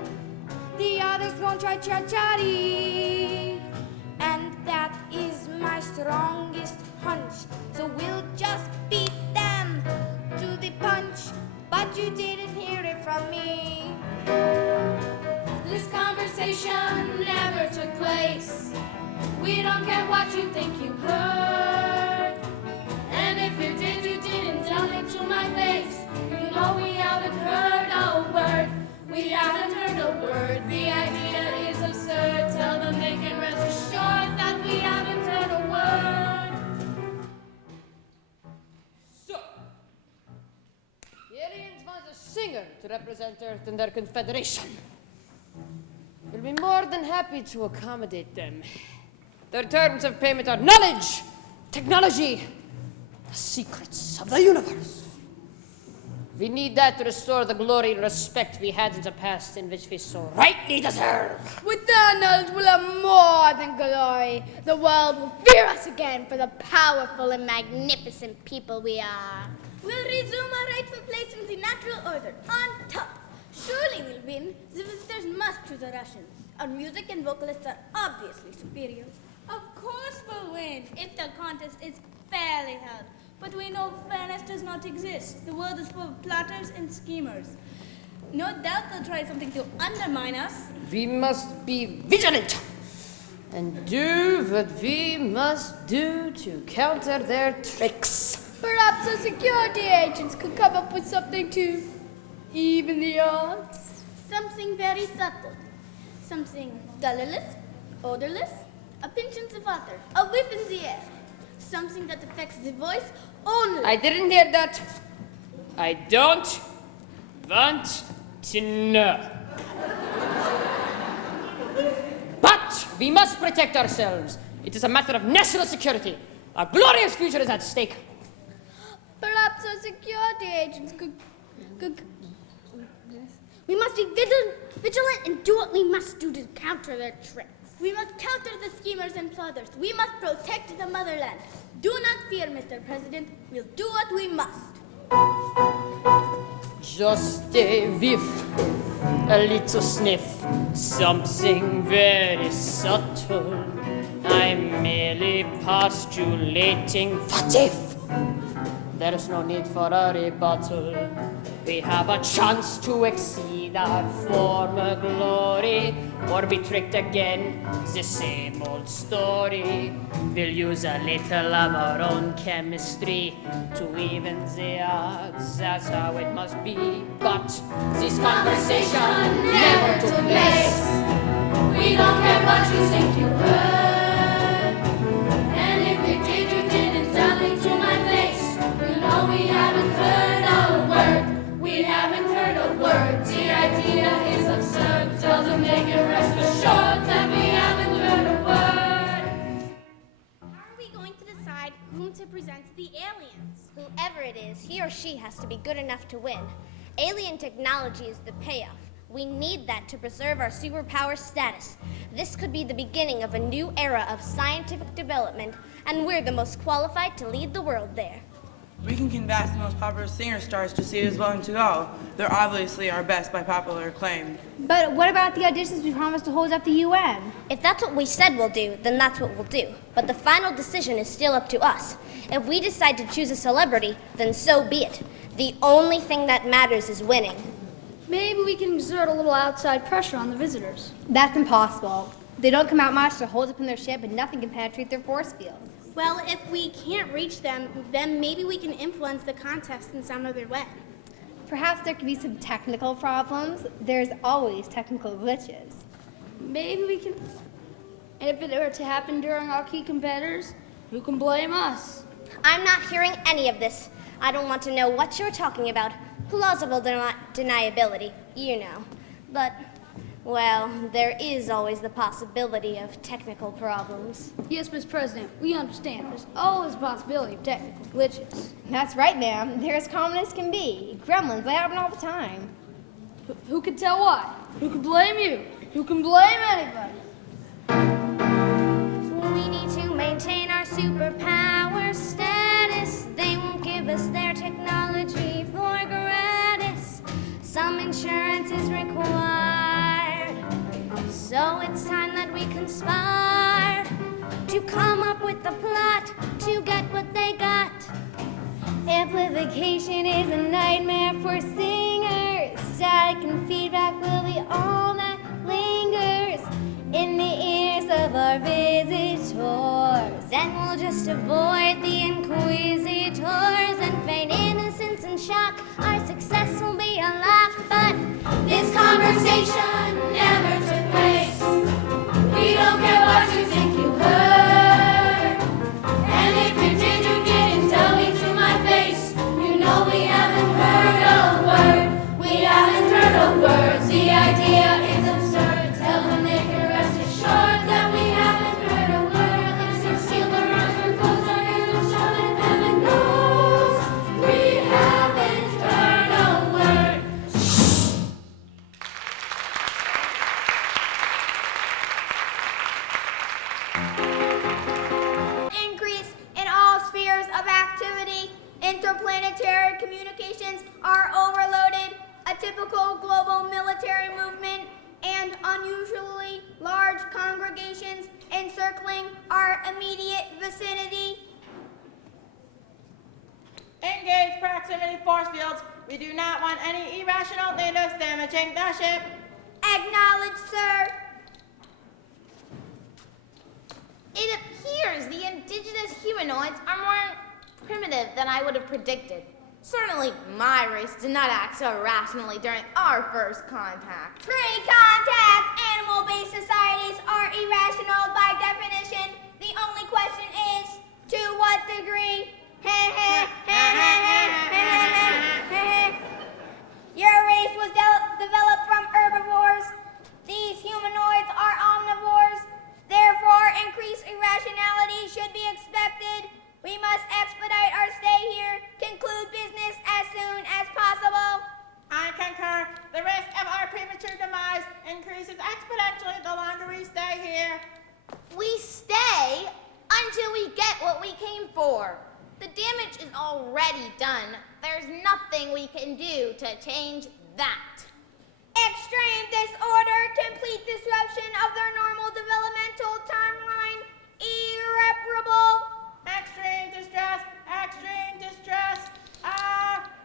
the others won't try cha-cha-dee. And that is my strongest hunch. So we'll just beat them to the punch. But you didn't hear it from me. This conversation never took place. We don't care what you think you heard. And if you did, you didn't tell me to my face. You know we haven't heard a word. We haven't heard a word. The idea is absurd. Tell them they can rest assured that we haven't heard a word. So, the aliens want a singer to represent Earth in their confederation. We'll be more than happy to accommodate them. Their terms of payment are knowledge, technology, the secrets of the universe. We need that to restore the glory and respect we had in the past, in which we so rightly deserve. With our knowledge, we'll have more than glory. The world will fear us again for the powerful and magnificent people we are. We'll resume our rightful place in the natural order, on top. Surely we'll win. The visitors must choose the Russians. Our music and vocalists are obviously superior. Of course we'll win if the contest is fairly held. But we know fairness does not exist. The world is full of plotters and schemers. No doubt they'll try something to undermine us. We must be vigilant and do what we must do to counter their tricks. Perhaps our security agents could come up with something to even the odds. Something very subtle. Something colorless, odorless, a pungent of water, a whiff in the air. Something that affects the voice only. I didn't hear that. I don't want to know. But we must protect ourselves. It is a matter of national security. Our glorious future is at stake. Perhaps our security agents could We must be vigilant and do what we must do to counter their tricks. We must counter the schemers and plotters. We must protect the motherland. Do not fear, Mr. President. We'll do what we must. Just a whiff a little sniff, something very subtle. I'm merely postulating. What if? There's no need for a rebuttal. We have a chance to exceed our former glory, or be tricked again, the same old story. We'll use a little of our own chemistry to even the odds, that's how it must be. But this conversation never took place. We don't care what you think you heard. And if you did, you didn't tell me to my face. You know we haven't heard a word. We haven't heard a word. The idea is absurd. Tell them they can rest assured that we haven't heard a word. How are we going to decide whom to present to the aliens? Whoever it is, he or she has to be good enough to win. Alien technology is the payoff. We need that to preserve our superpower status. This could be the beginning of a new era of scientific development, and we're the most qualified to lead the world there. We can convince the most popular singer stars to see who's willing to go. They're obviously our best by popular acclaim. But what about the auditions we promised to hold at the UN? If that's what we said we'll do, then that's what we'll do. But the final decision is still up to us. If we decide to choose a celebrity, then so be it. The only thing that matters is winning. Maybe we can exert a little outside pressure on the visitors. That's impossible. They don't come out much to hold up in their ship, and nothing can penetrate their force field. Well, if we can't reach them, then maybe we can influence the contest in some other way. Perhaps there could be some technical problems. There's always technical glitches. Maybe we can. And if it were to happen during our key competitors, who can blame us? I'm not hearing any of this. I don't want to know what you're talking about. Plausible deniability, you know. But, well, there is always the possibility of technical problems. Yes, Miss President, we understand. There's always a possibility of technical glitches. That's right, ma'am. They're as common as can be. Gremlins, they happen all the time. Who can tell why? Who can blame you? Who can blame anybody? We need to maintain our superpower status. They won't give us their technology for gratis. Some insurance is required. So it's time that we conspired to come up with a plot to get what they got. Amplification is a nightmare for singers. Static and feedback will be all that lingers in the ears of our visitors. Then we'll just avoid the inquisitors and feign innocence and shock. Our success will be a lock, but This conversation never took place. We don't care what you think you heard. And if you did, you didn't tell me to my face. You know we haven't heard a word. We haven't heard a word. The idea is absurd. Tell them they can rest assured that we haven't heard a word. Our lips are sealed, our arms are closed, our ears are shut, and heaven knows we haven't heard a word. Increase in all spheres of activity. Interplanetary communications are overloaded. A typical global military movement and unusually large congregations encircling our immediate vicinity. Engage proximity force fields. We do not want any irrational natives damaging the ship. Acknowledged, sir. It appears the indigenous humanoids are more primitive than I would have predicted. Certainly, my race did not act so irrationally during our first contact. Pre-contact animal-based societies are irrational by definition. The only question is, to what degree? Your race was developed from herbivores. These humanoids are omnivores. Therefore, increased irrationality should be expected. We must expedite our stay here, conclude business as soon as possible. I concur. The risk of our premature demise increases exponentially the longer we stay here. We stay until we get what we came for. The damage is already done. There's nothing we can do to change that. extreme disorder, complete disruption of their normal developmental timeline, irreparable. Extreme distress, extreme distress.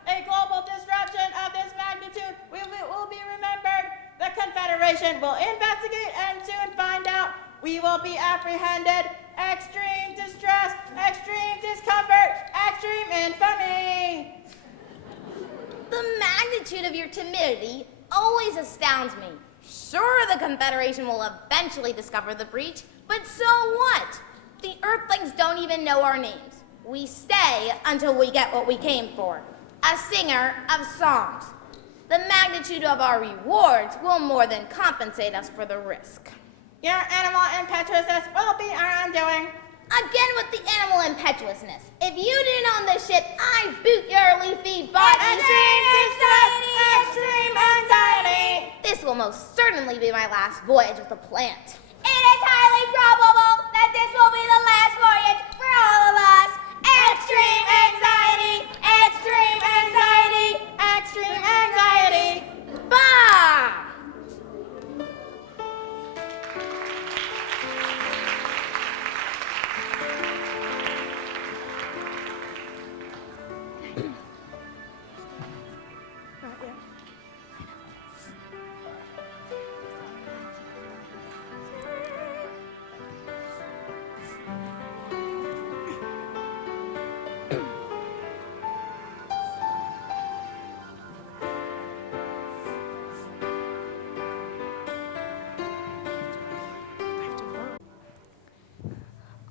A global disruption of this magnitude will be remembered. The Confederation will investigate and soon find out. We will be apprehended. Extreme distress, extreme discomfort, extreme infamy. The magnitude of your timidity always astounds me. Sure, the Confederation will eventually discover the breach, but so what? The Earthlings don't even know our names. We stay until we get what we came for, a singer of songs. The magnitude of our rewards will more than compensate us for the risk. Your animal impetuousness will be our undoing. Again with the animal impetuousness. If you didn't own this ship, I'd boot your leafy body. Extreme distress, extreme anxiety. This will most certainly be my last voyage with the plant. It is highly probable that this will be the last voyage for all of us. Extreme anxiety, extreme anxiety, Extreme anxiety. Bah!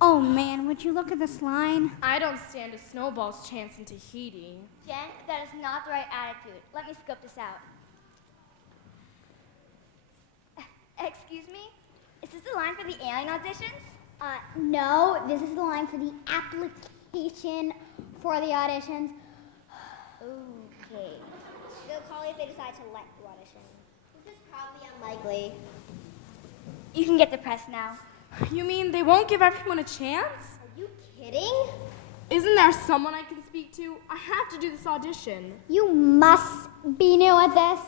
Oh man, would you look at this line? I don't stand a snowball's chance in Tahiti. Jen, that is not the right attitude. Let me scope this out. Excuse me? Is this the line for the alien auditions? No, this is the line for the application for the auditions. Okay. They'll call you if they decide to let you audition, which is probably unlikely. You can get the press now. You mean they won't give everyone a chance? Are you kidding? Isn't there someone I can speak to? I have to do this audition. You must be new at this.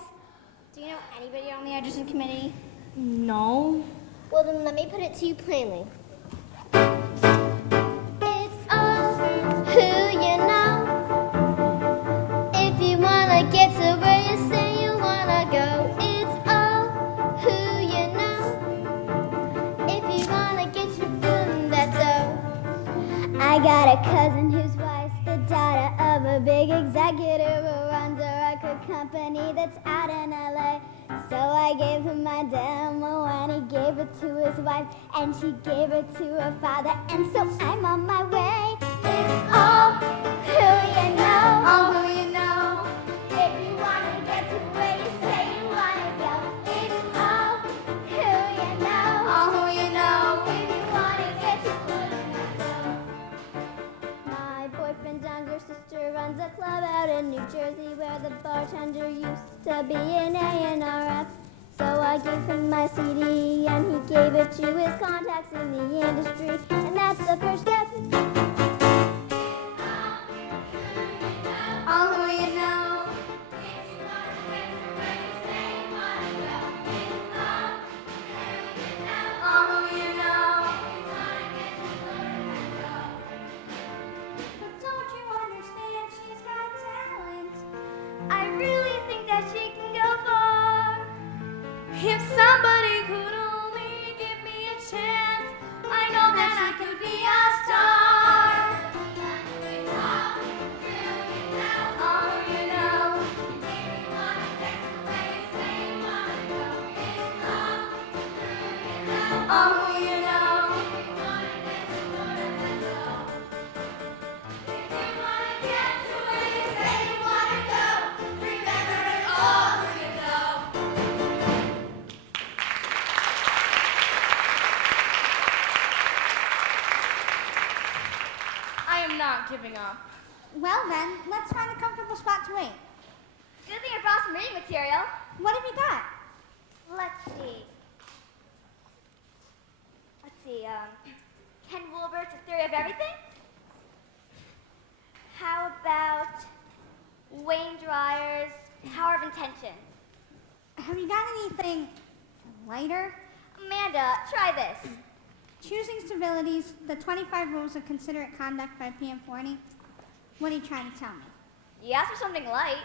Do you know anybody on the audition committee? No. Well, then let me put it to you plainly. It's all who you know. If you wanna get to where you say you wanna go, it's all who you know. If you wanna get your food, that's all. I got a cousin whose wife's the daughter of a big executive who runs a record company that's out in LA. So I gave him my demo and he gave it to his wife and she gave it to her father, and so I'm on my way. It's all who you know. All who you know. If you wanna get to where you say you wanna go, it's all who you know. All who you know. If you wanna get your foot in the door. My boyfriend's younger sister runs a club out in New Jersey where the bartender used to be an A&RF. So I gave him my CD and he gave it to his contacts in the industry, and that's the first step. All who you know. If you wanna get to where you say you wanna go, it's all who you know. If you wanna get your foot in the door. But don't you understand, she's got talent. I really think that she can go far. If somebody could only give me a chance, I know that I could be a star. All you know. If you wanna get to where you say you wanna go, it's all you know. If you wanna get your foot in the door. If you wanna get to where you say you wanna go, remember it's all you know. I am not giving up. Well then, let's find a comfortable spot to wait. Good thing I brought some reading material. What have you got? Let's see. Ken Wilbert's A Theory of Everything? How about Wayne Dryer's Power of Intention? have you got anything lighter? Amanda, try this. Choosing civilities, the 25 rules of considerate conduct by PM 40. What are you trying to tell me? You asked for something light.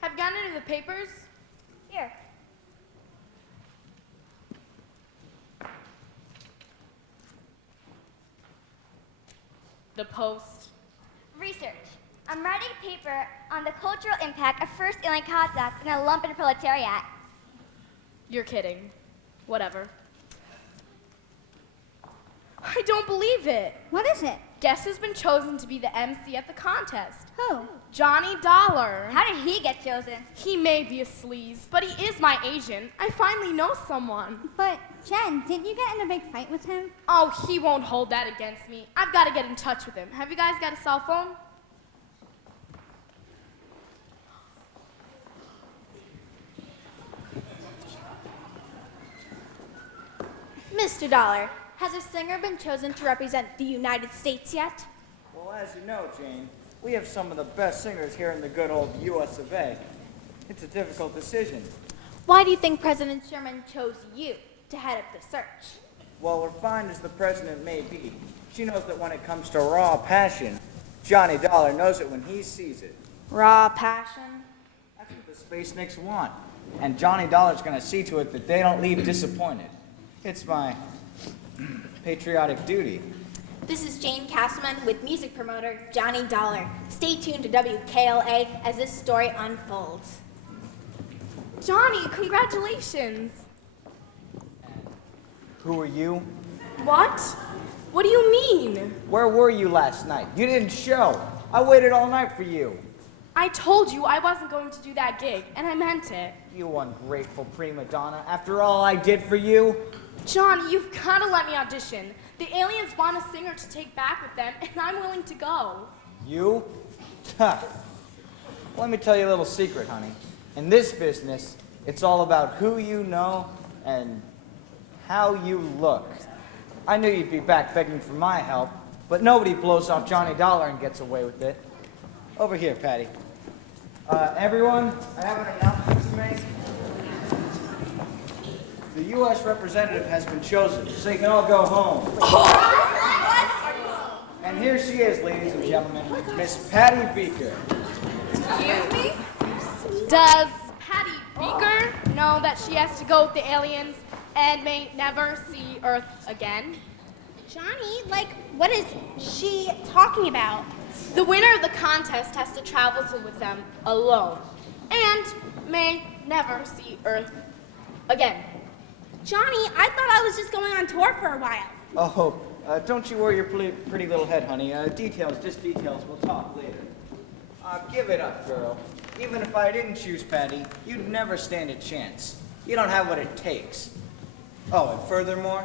Have you gotten into the papers? Here. The Post. Research. I'm writing a paper on the cultural impact of first alien contact in a lumpen proletariat. You're kidding. Whatever. I don't believe it. What is it? Guess who's been chosen to be the MC at the contest? Who? Johnny Dollar. How did he get chosen? He may be a sleaze, but he is my agent. I finally know someone. But, Jen, didn't you get in a big fight with him? Oh, he won't hold that against me. I've got to get in touch with him. Have you guys got a cell phone? Mr. Dollar, has a singer been chosen to represent the United States yet? Well, as you know, Jane, we have some of the best singers here in the good old U.S. of A. It's a difficult decision. Why do you think President Sherman chose you to head up the search? Well, refined as the president may be, she knows that when it comes to raw passion, Johnny Dollar knows it when he sees it. Raw passion? That's what the Space Nicks want. And Johnny Dollar's going to see to it that they don't leave disappointed. It's my patriotic duty. This is Jane Castleman with music promoter Johnny Dollar. Stay tuned to WKLA as this story unfolds. Johnny, congratulations. Who are you? What? What do you mean? Where were you last night? You didn't show. I waited all night for you. I told you I wasn't going to do that gig, and I meant it. You ungrateful prima donna. After all I did for you. Johnny, you've got to let me audition. The aliens want a singer to take back with them, and I'm willing to go. You? Let me tell you a little secret, honey. In this business, it's all about who you know and how you look. I knew you'd be back begging for my help, but nobody blows off Johnny Dollar and gets away with it. Over here, Patty. Everyone, I have an announcement to make. The U.S. representative has been chosen, so you can all go home. And here she is, ladies and gentlemen, Miss Patty Beaker. Excuse me? Does Patty Beaker know that she has to go with the aliens and may never see Earth again? Johnny, what is she talking about? The winner of the contest has to travel with them alone and may never see Earth again. Johnny, I thought I was just going on tour for a while. Oh, don't you worry your pretty little head, honey. Details, just details. We'll talk later. Give it up, girl. Even if I didn't choose Patty, you'd never stand a chance. You don't have what it takes. Oh, and furthermore,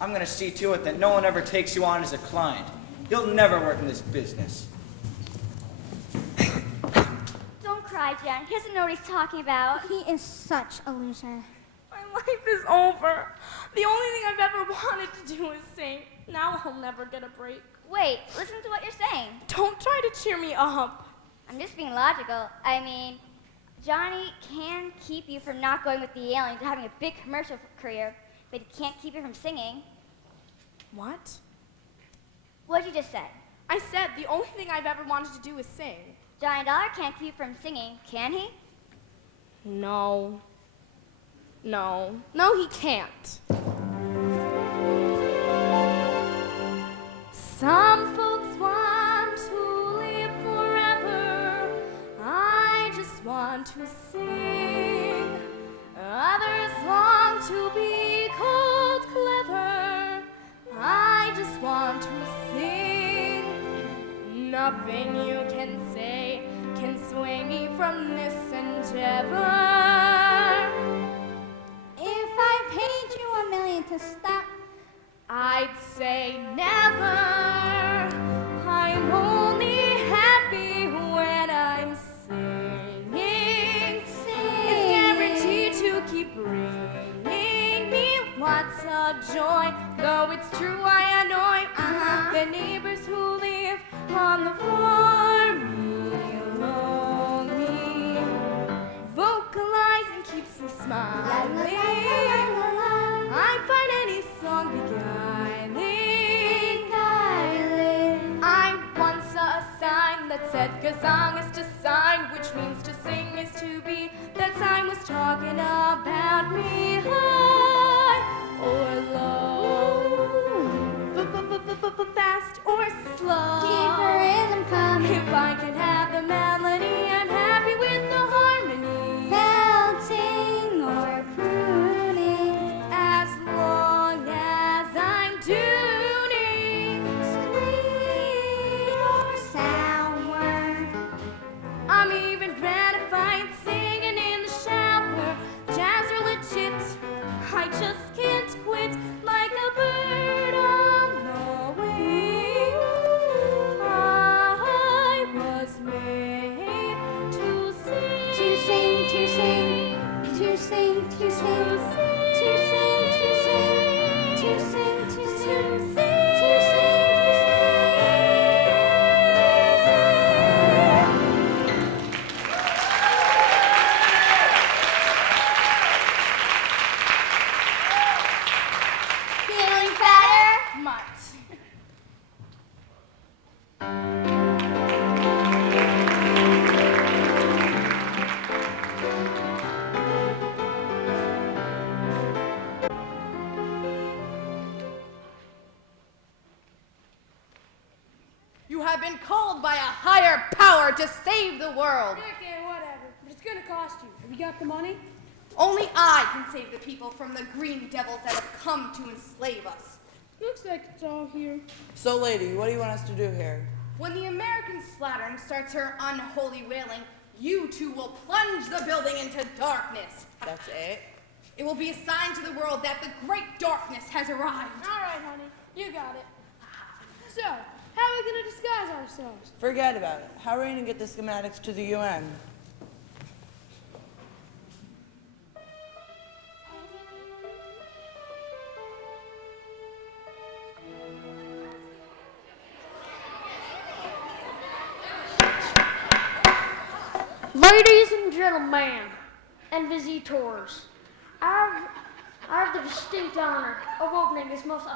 I'm going to see to it that no one ever takes you on as a client. You'll never work in this business. Don't cry, Jen. He doesn't know what he's talking about. He is such a loser. My life is over. The only thing I've ever wanted to do is sing. Now I'll never get a break. Wait, listen to what you're saying. Don't try to cheer me up. I'm just being logical. I mean, Johnny can keep you from not going with the aliens and having a big commercial career, but he can't keep you from singing. What? What'd you just say? I said the only thing I've ever wanted to do is sing. Johnny Dollar can't keep you from singing, can he? No, he can't. Some folks want to live forever. I just want to sing. Others long to be called clever. I just want to sing. Nothing you can say can sway me from this endeavor. If I paid you $1 million to stop, I'd say never. I'm only happy when I'm singing. It's guaranteed to keep bringing me lots of joy. Though it's true I annoy the neighbors who live on the farm below me. Vocalizing keeps me smiling. talking about me high or low, fast or slow. Keep the rhythm coming. If I can have the melody, I'm happy with the harmony. Belting or crooning. As long as I'm tuning, Sweet or sour. I'm even gratified singing in the shower. Jazz or legit, I just can't quit like a bird on the wing. I was made to sing, To sing, to sing, to sing, to sing, to sing, to sing, to sing, to sing, to sing. Feeling better? Much. You have been called by a higher power to save the world. Okay, whatever. But it's gonna cost you. Have you got the money? Only I can save the people from the green devils that have come to enslave us. Looks like it's all here. So, lady, what do you want us to do here? When the American slattern starts her unholy wailing, you two will plunge the building into darkness. That's it? It will be a sign to the world that the great darkness has arrived. All right, honey. You got it. So, how are we gonna disguise ourselves? Forget about it. How are we going to get the schematics to the UN? Ladies and gentlemen, and visitors, I have the distinct honor of opening this most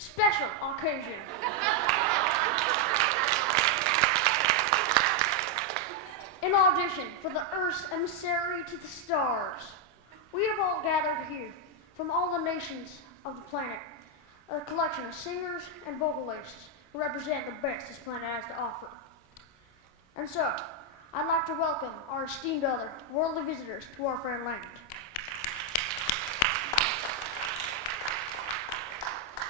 special occasion. In audition for the Earth's emissary to the stars, we have all gathered here from all the nations of the planet, a collection of singers and vocalists who represent the best this planet has to offer. And so, I'd like to welcome our esteemed other worldly visitors to our fair land.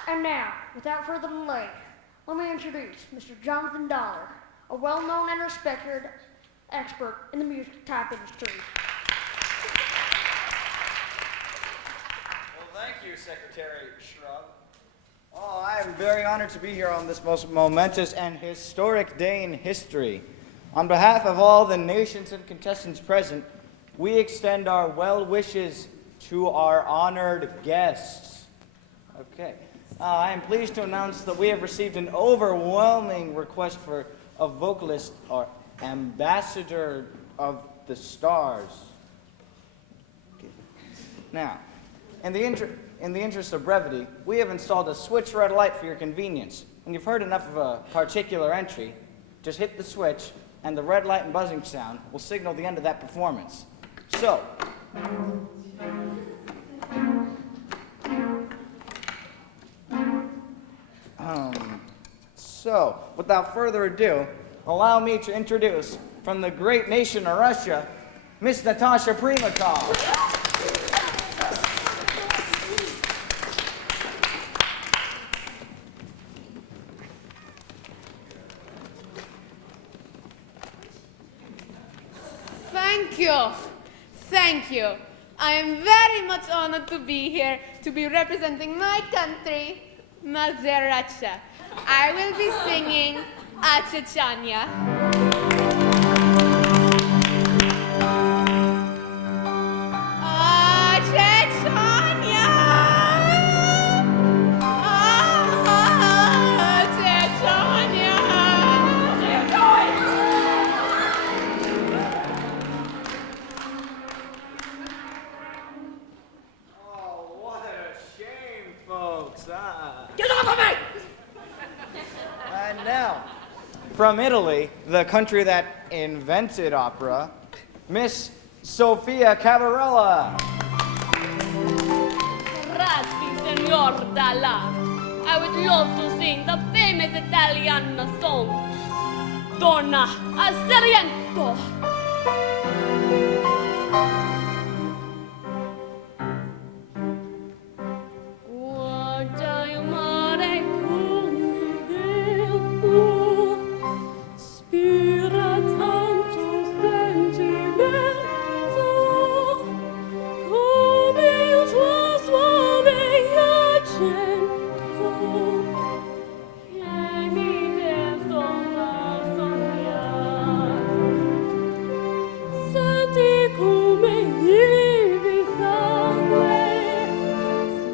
And now, without further delay, let me introduce Mr. Jonathan Dollar, a well-known and respected expert in the music type industry. Well, thank you, Secretary Shrub. Oh, I am very honored to be here on this most momentous and historic day in history. On behalf of all the nations and contestants present, we extend our well wishes to our honored guests. Okay. I am pleased to announce that we have received an overwhelming request for a vocalist or ambassador of the stars. Okay. Now, in the interest of brevity, we have installed a switch red light for your convenience. When you've heard enough of a particular entry, just hit the switch, and the red light and buzzing sound will signal the end of that performance. So, without further ado, allow me to introduce, from the great nation of Russia, Miss Natasha Primakov. Thank you. I am very much honored to be here to be representing my country, Mother Russia. I will be singing Achechanya. And now, from Italy, the country that invented opera, Miss Sofia Cavarella. Grazie, Signor Dalla. I would love to sing the famous Italian song, Donna Asseriento. Guarda il mare come vento, spira tanto sentimento, come il tuo suave accento, che mi resto a sognare. Senti come vivi sangue,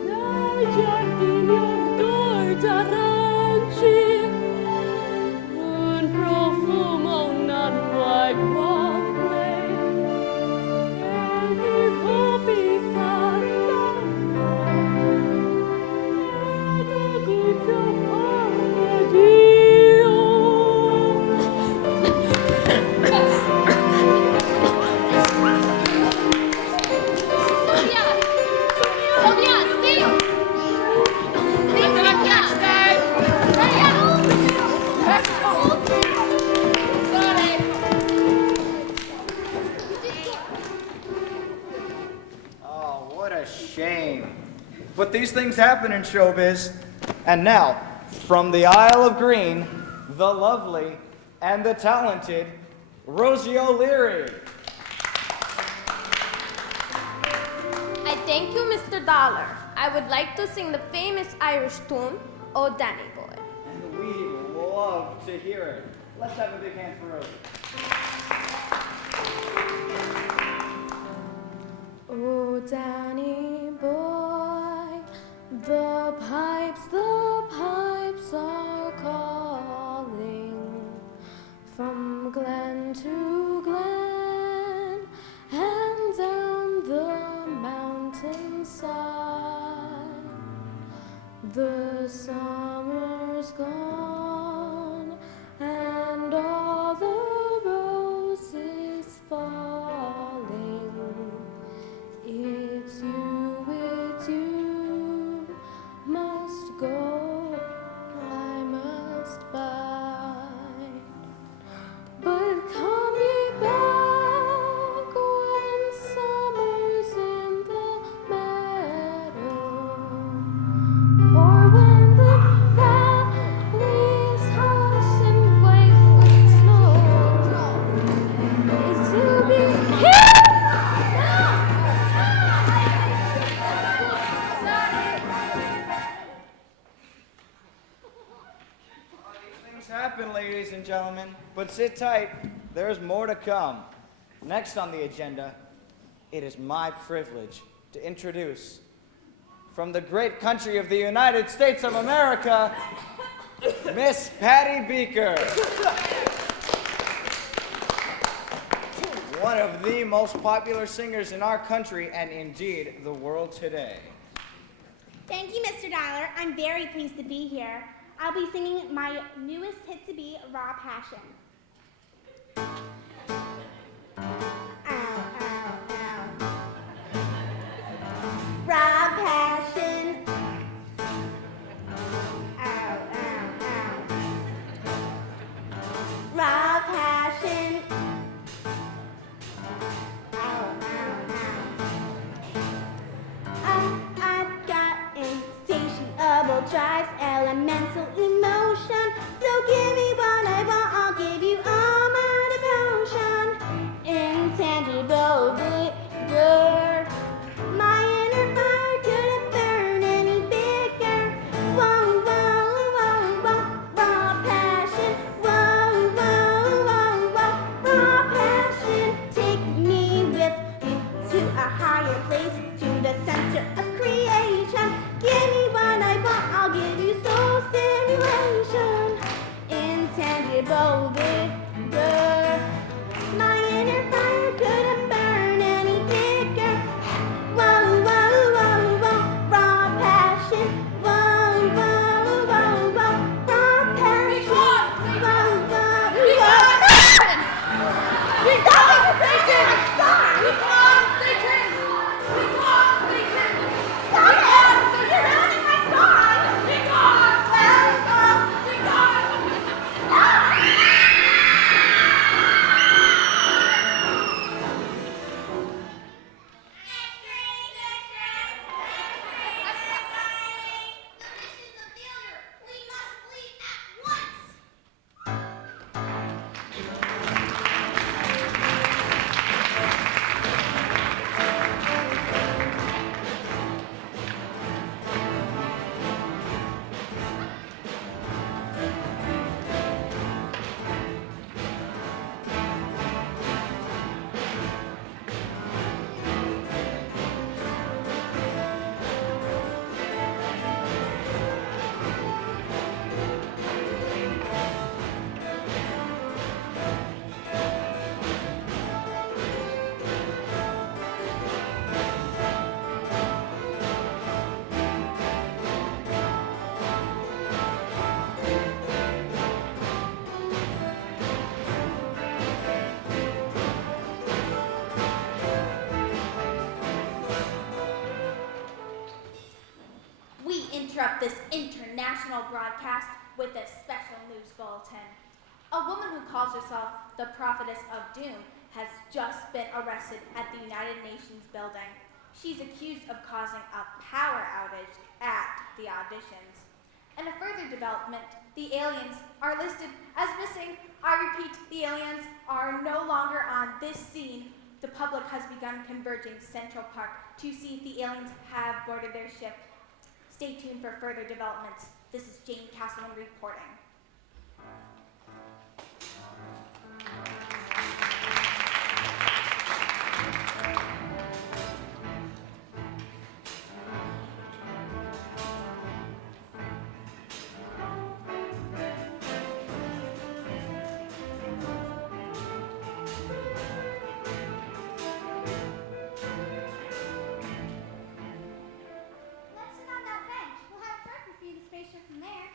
nel giardino odor d'aranci, un profumo non vuoi proprio, e mi popi Oh, what a shame. But these things happen in showbiz. And now, from the Isle of Green, the lovely and the talented Rosie O'Leary. I thank you, Mr. Dollar. I would like to sing the famous Irish tune, O Danny Boy. And we love to hear it. Let's have a big hand for Rosie. Oh, Danny boy, the pipes are calling from glen to glen and down the mountainside. The summer's gone and all the roses falling. It's you, must go, I must bide. But come ye back when summer's in the meadow, or when the valleys hush and wait with snow. It's to be here. Things happen, ladies and gentlemen, but sit tight. There's more to come. Next on the agenda, it is my privilege to introduce, from the great country of the United States of America, Miss Patty Beaker. One of the most popular singers in our country and indeed the world today. Thank you, Mr. Dollar. I'm very pleased to be here. I'll be singing my newest hit to be, Raw Passion. Raw passion. Ow, ow, ow. Raw passion. Ow, ow, ow. I've got insatiable drives, elemental emotion. So give me what I want, I'll give you all my devotion. this international broadcast with a special news bulletin. A woman who calls herself the Prophetess of Doom has just been arrested at the United Nations building. She's accused of causing a power outage at the auditions. In a further development, the aliens are listed as missing. I repeat, the aliens are no longer on this scene. The public has begun converging Central Park to see if the aliens have boarded their ship. Stay tuned for further developments. This is Jane Castleman reporting. Let's sit on that bench. We'll have breakfast for you to space from there.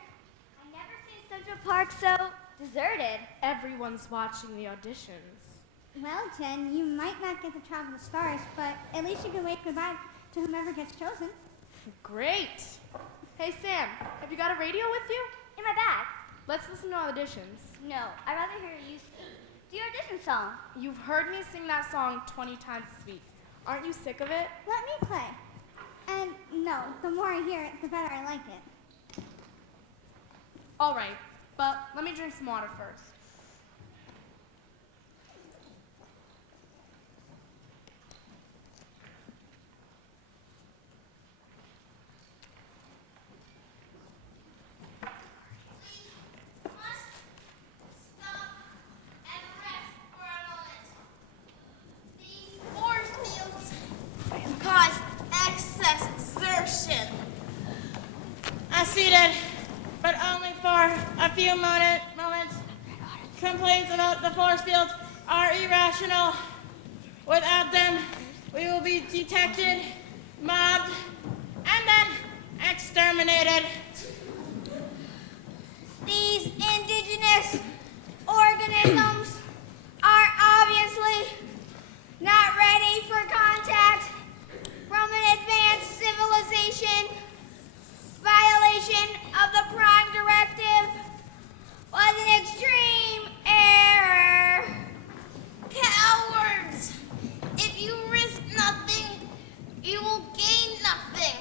I never seen Central Park so deserted. Everyone's watching the auditions. Well, Jen, you might not get to travel the stars, but at least you can wave goodbye to whomever gets chosen. Great. Hey, Sam, have you got a radio with you? In my bag. Let's listen to auditions. No, I'd rather hear you sing. Do your audition song. You've heard me sing that song 20 times this week. Aren't you sick of it? Let me play. And no, the more I hear it, the better I like it. All right, but let me drink some water first. Cause excess exertion. Acceded, but only for a few moments. Complaints about the force fields are irrational. Without them, we will be detected, mobbed, and then exterminated. These indigenous organisms are obviously not ready for contact from an advanced civilization. Violation of the Prime Directive was an extreme error. Cowards! If you risk nothing, you will gain nothing.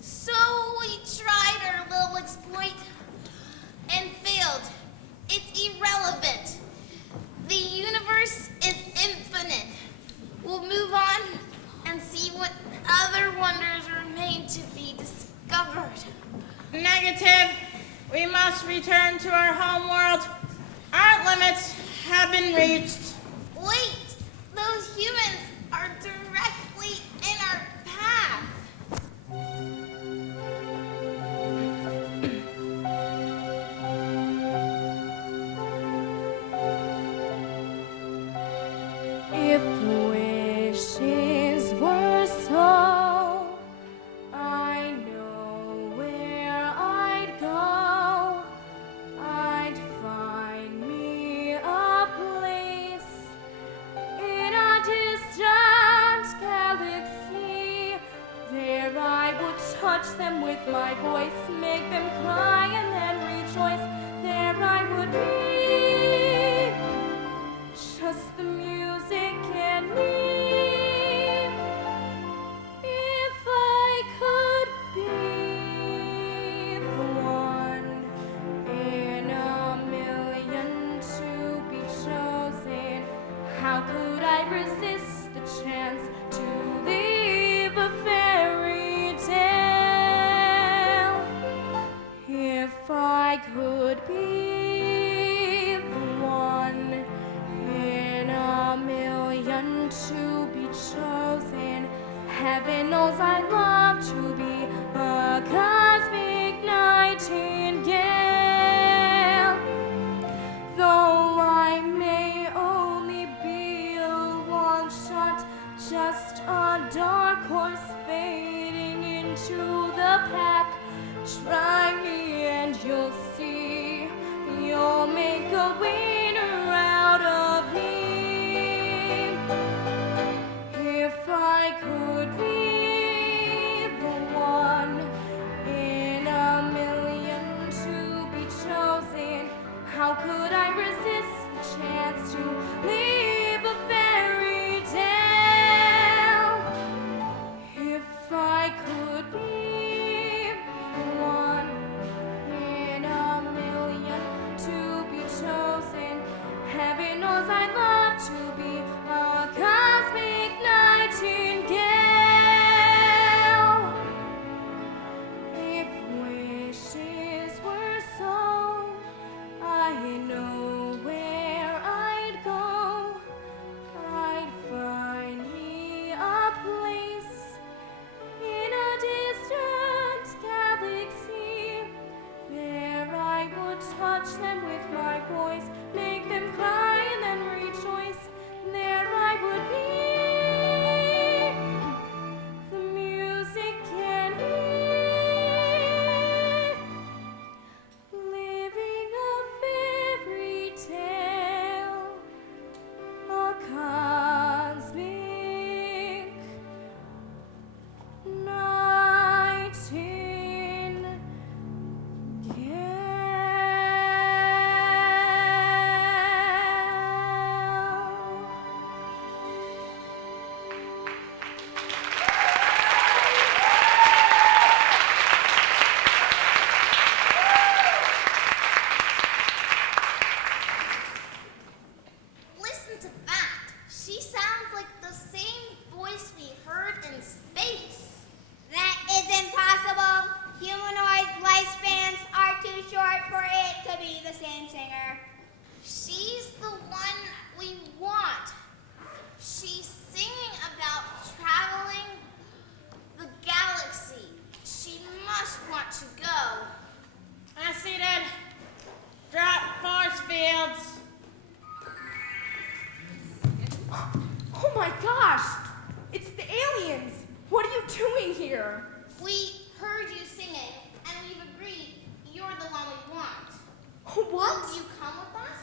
So we tried our little exploit and failed. It's irrelevant. The universe is infinite. We'll move on and see what other wonders remain to be discovered. Negative. We must return to our home world. Our limits have been reached. Wait! Those humans are directly in our path. If wishes were so, I know where I'd go. I'd find me a place in a distant galaxy. There I would touch them with my voice, make them cry and then rejoice. There I would be, just the music and me. If I could be the one in a million to be chosen, how could I resist the chance to live a fairy tale? If I could be the one in a million to be chosen, heaven knows I'd love to be a cosmic nightingale. Though I may only be a long shot, just a dark horse fading into the pack. Try me and you'll see, you'll make a winner out of me. If I could be the one in a She sounds like the same voice we heard in space. That is impossible. Humanoid lifespans are too short for it to be the same singer. She's the one we want. She's singing about traveling the galaxy. She must want to go. I see that. Drop force fields. Oh my gosh! It's the aliens! What are you doing here? We heard you singing, and we've agreed you're the one we want. What? Will you come with us?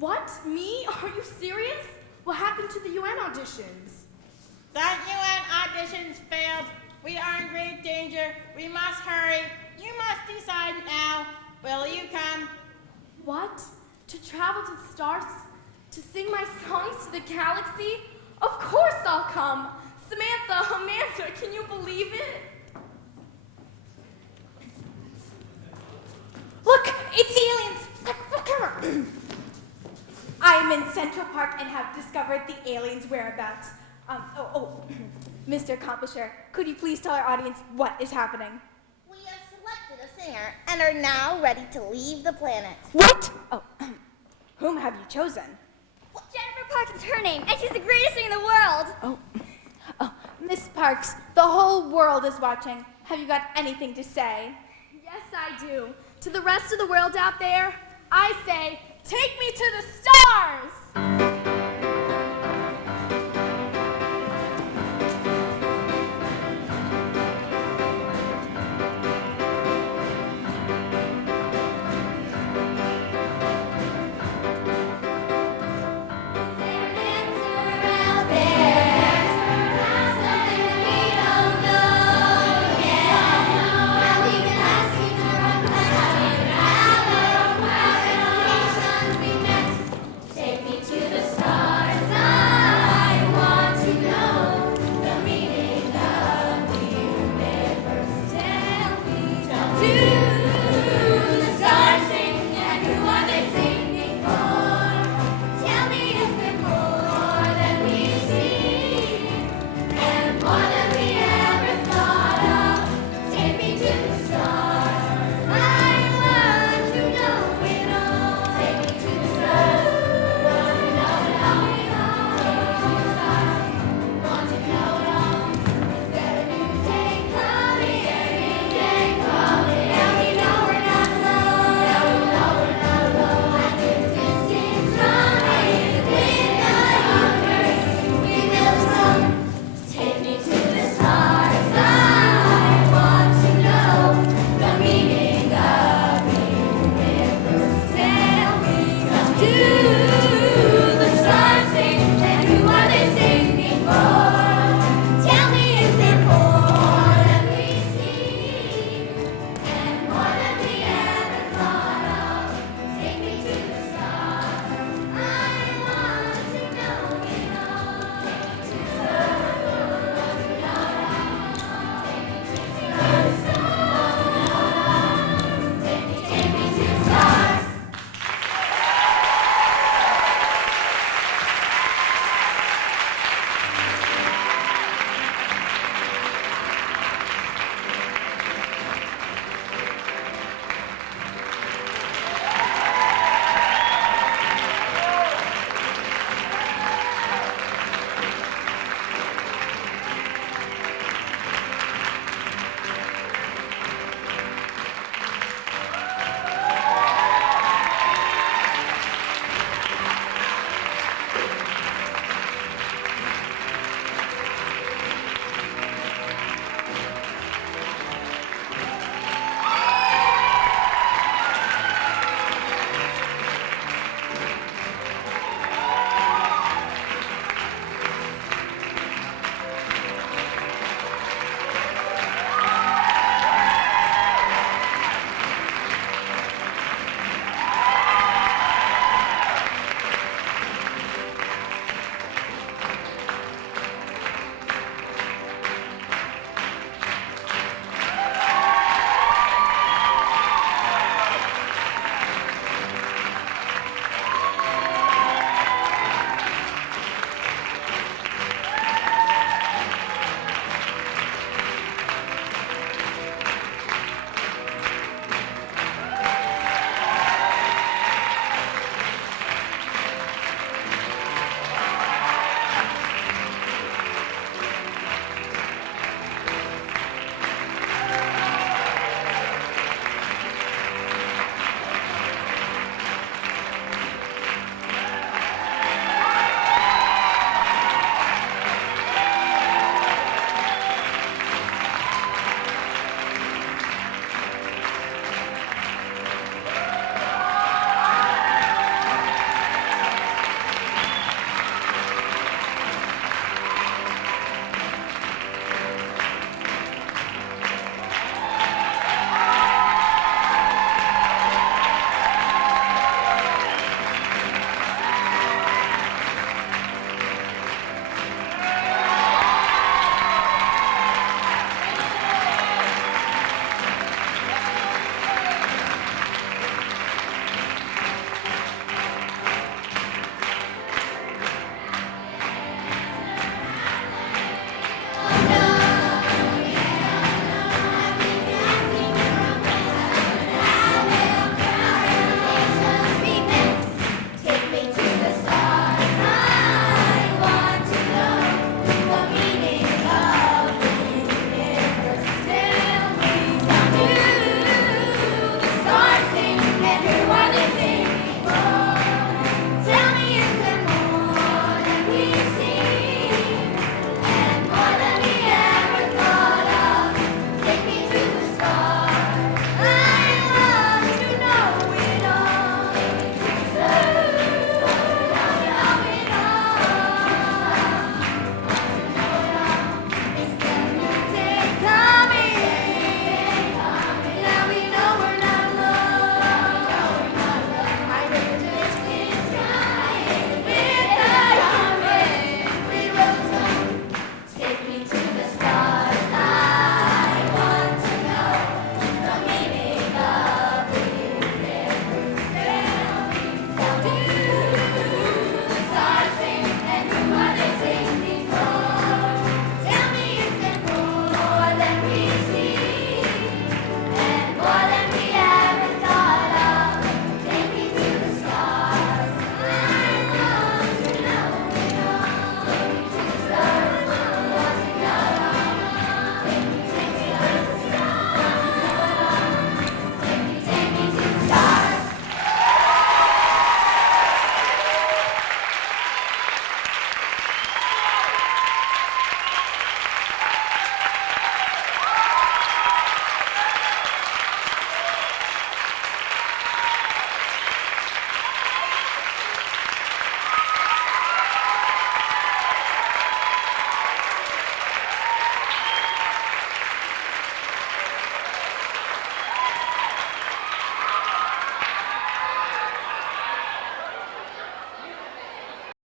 What? Me? Are you serious? What happened to the UN auditions? The UN auditions failed. We are in great danger. We must hurry. You must decide now. Will you come? What? To travel to the stars? To sing my songs to the galaxy? Of course I'll come! Samantha, Amanda, can you believe it? Look, it's the aliens! Look, camera! I am in Central Park and have discovered the aliens' whereabouts. Mr. Accomplisher, could you please tell our audience what is happening? We have selected a singer and are now ready to leave the planet. What? Whom have you chosen? Jennifer Parks is her name, and she's the greatest singer in the world. Miss Parks, the whole world is watching. Have you got anything to say? Yes, I do. To the rest of the world out there, I say, take me to the stars!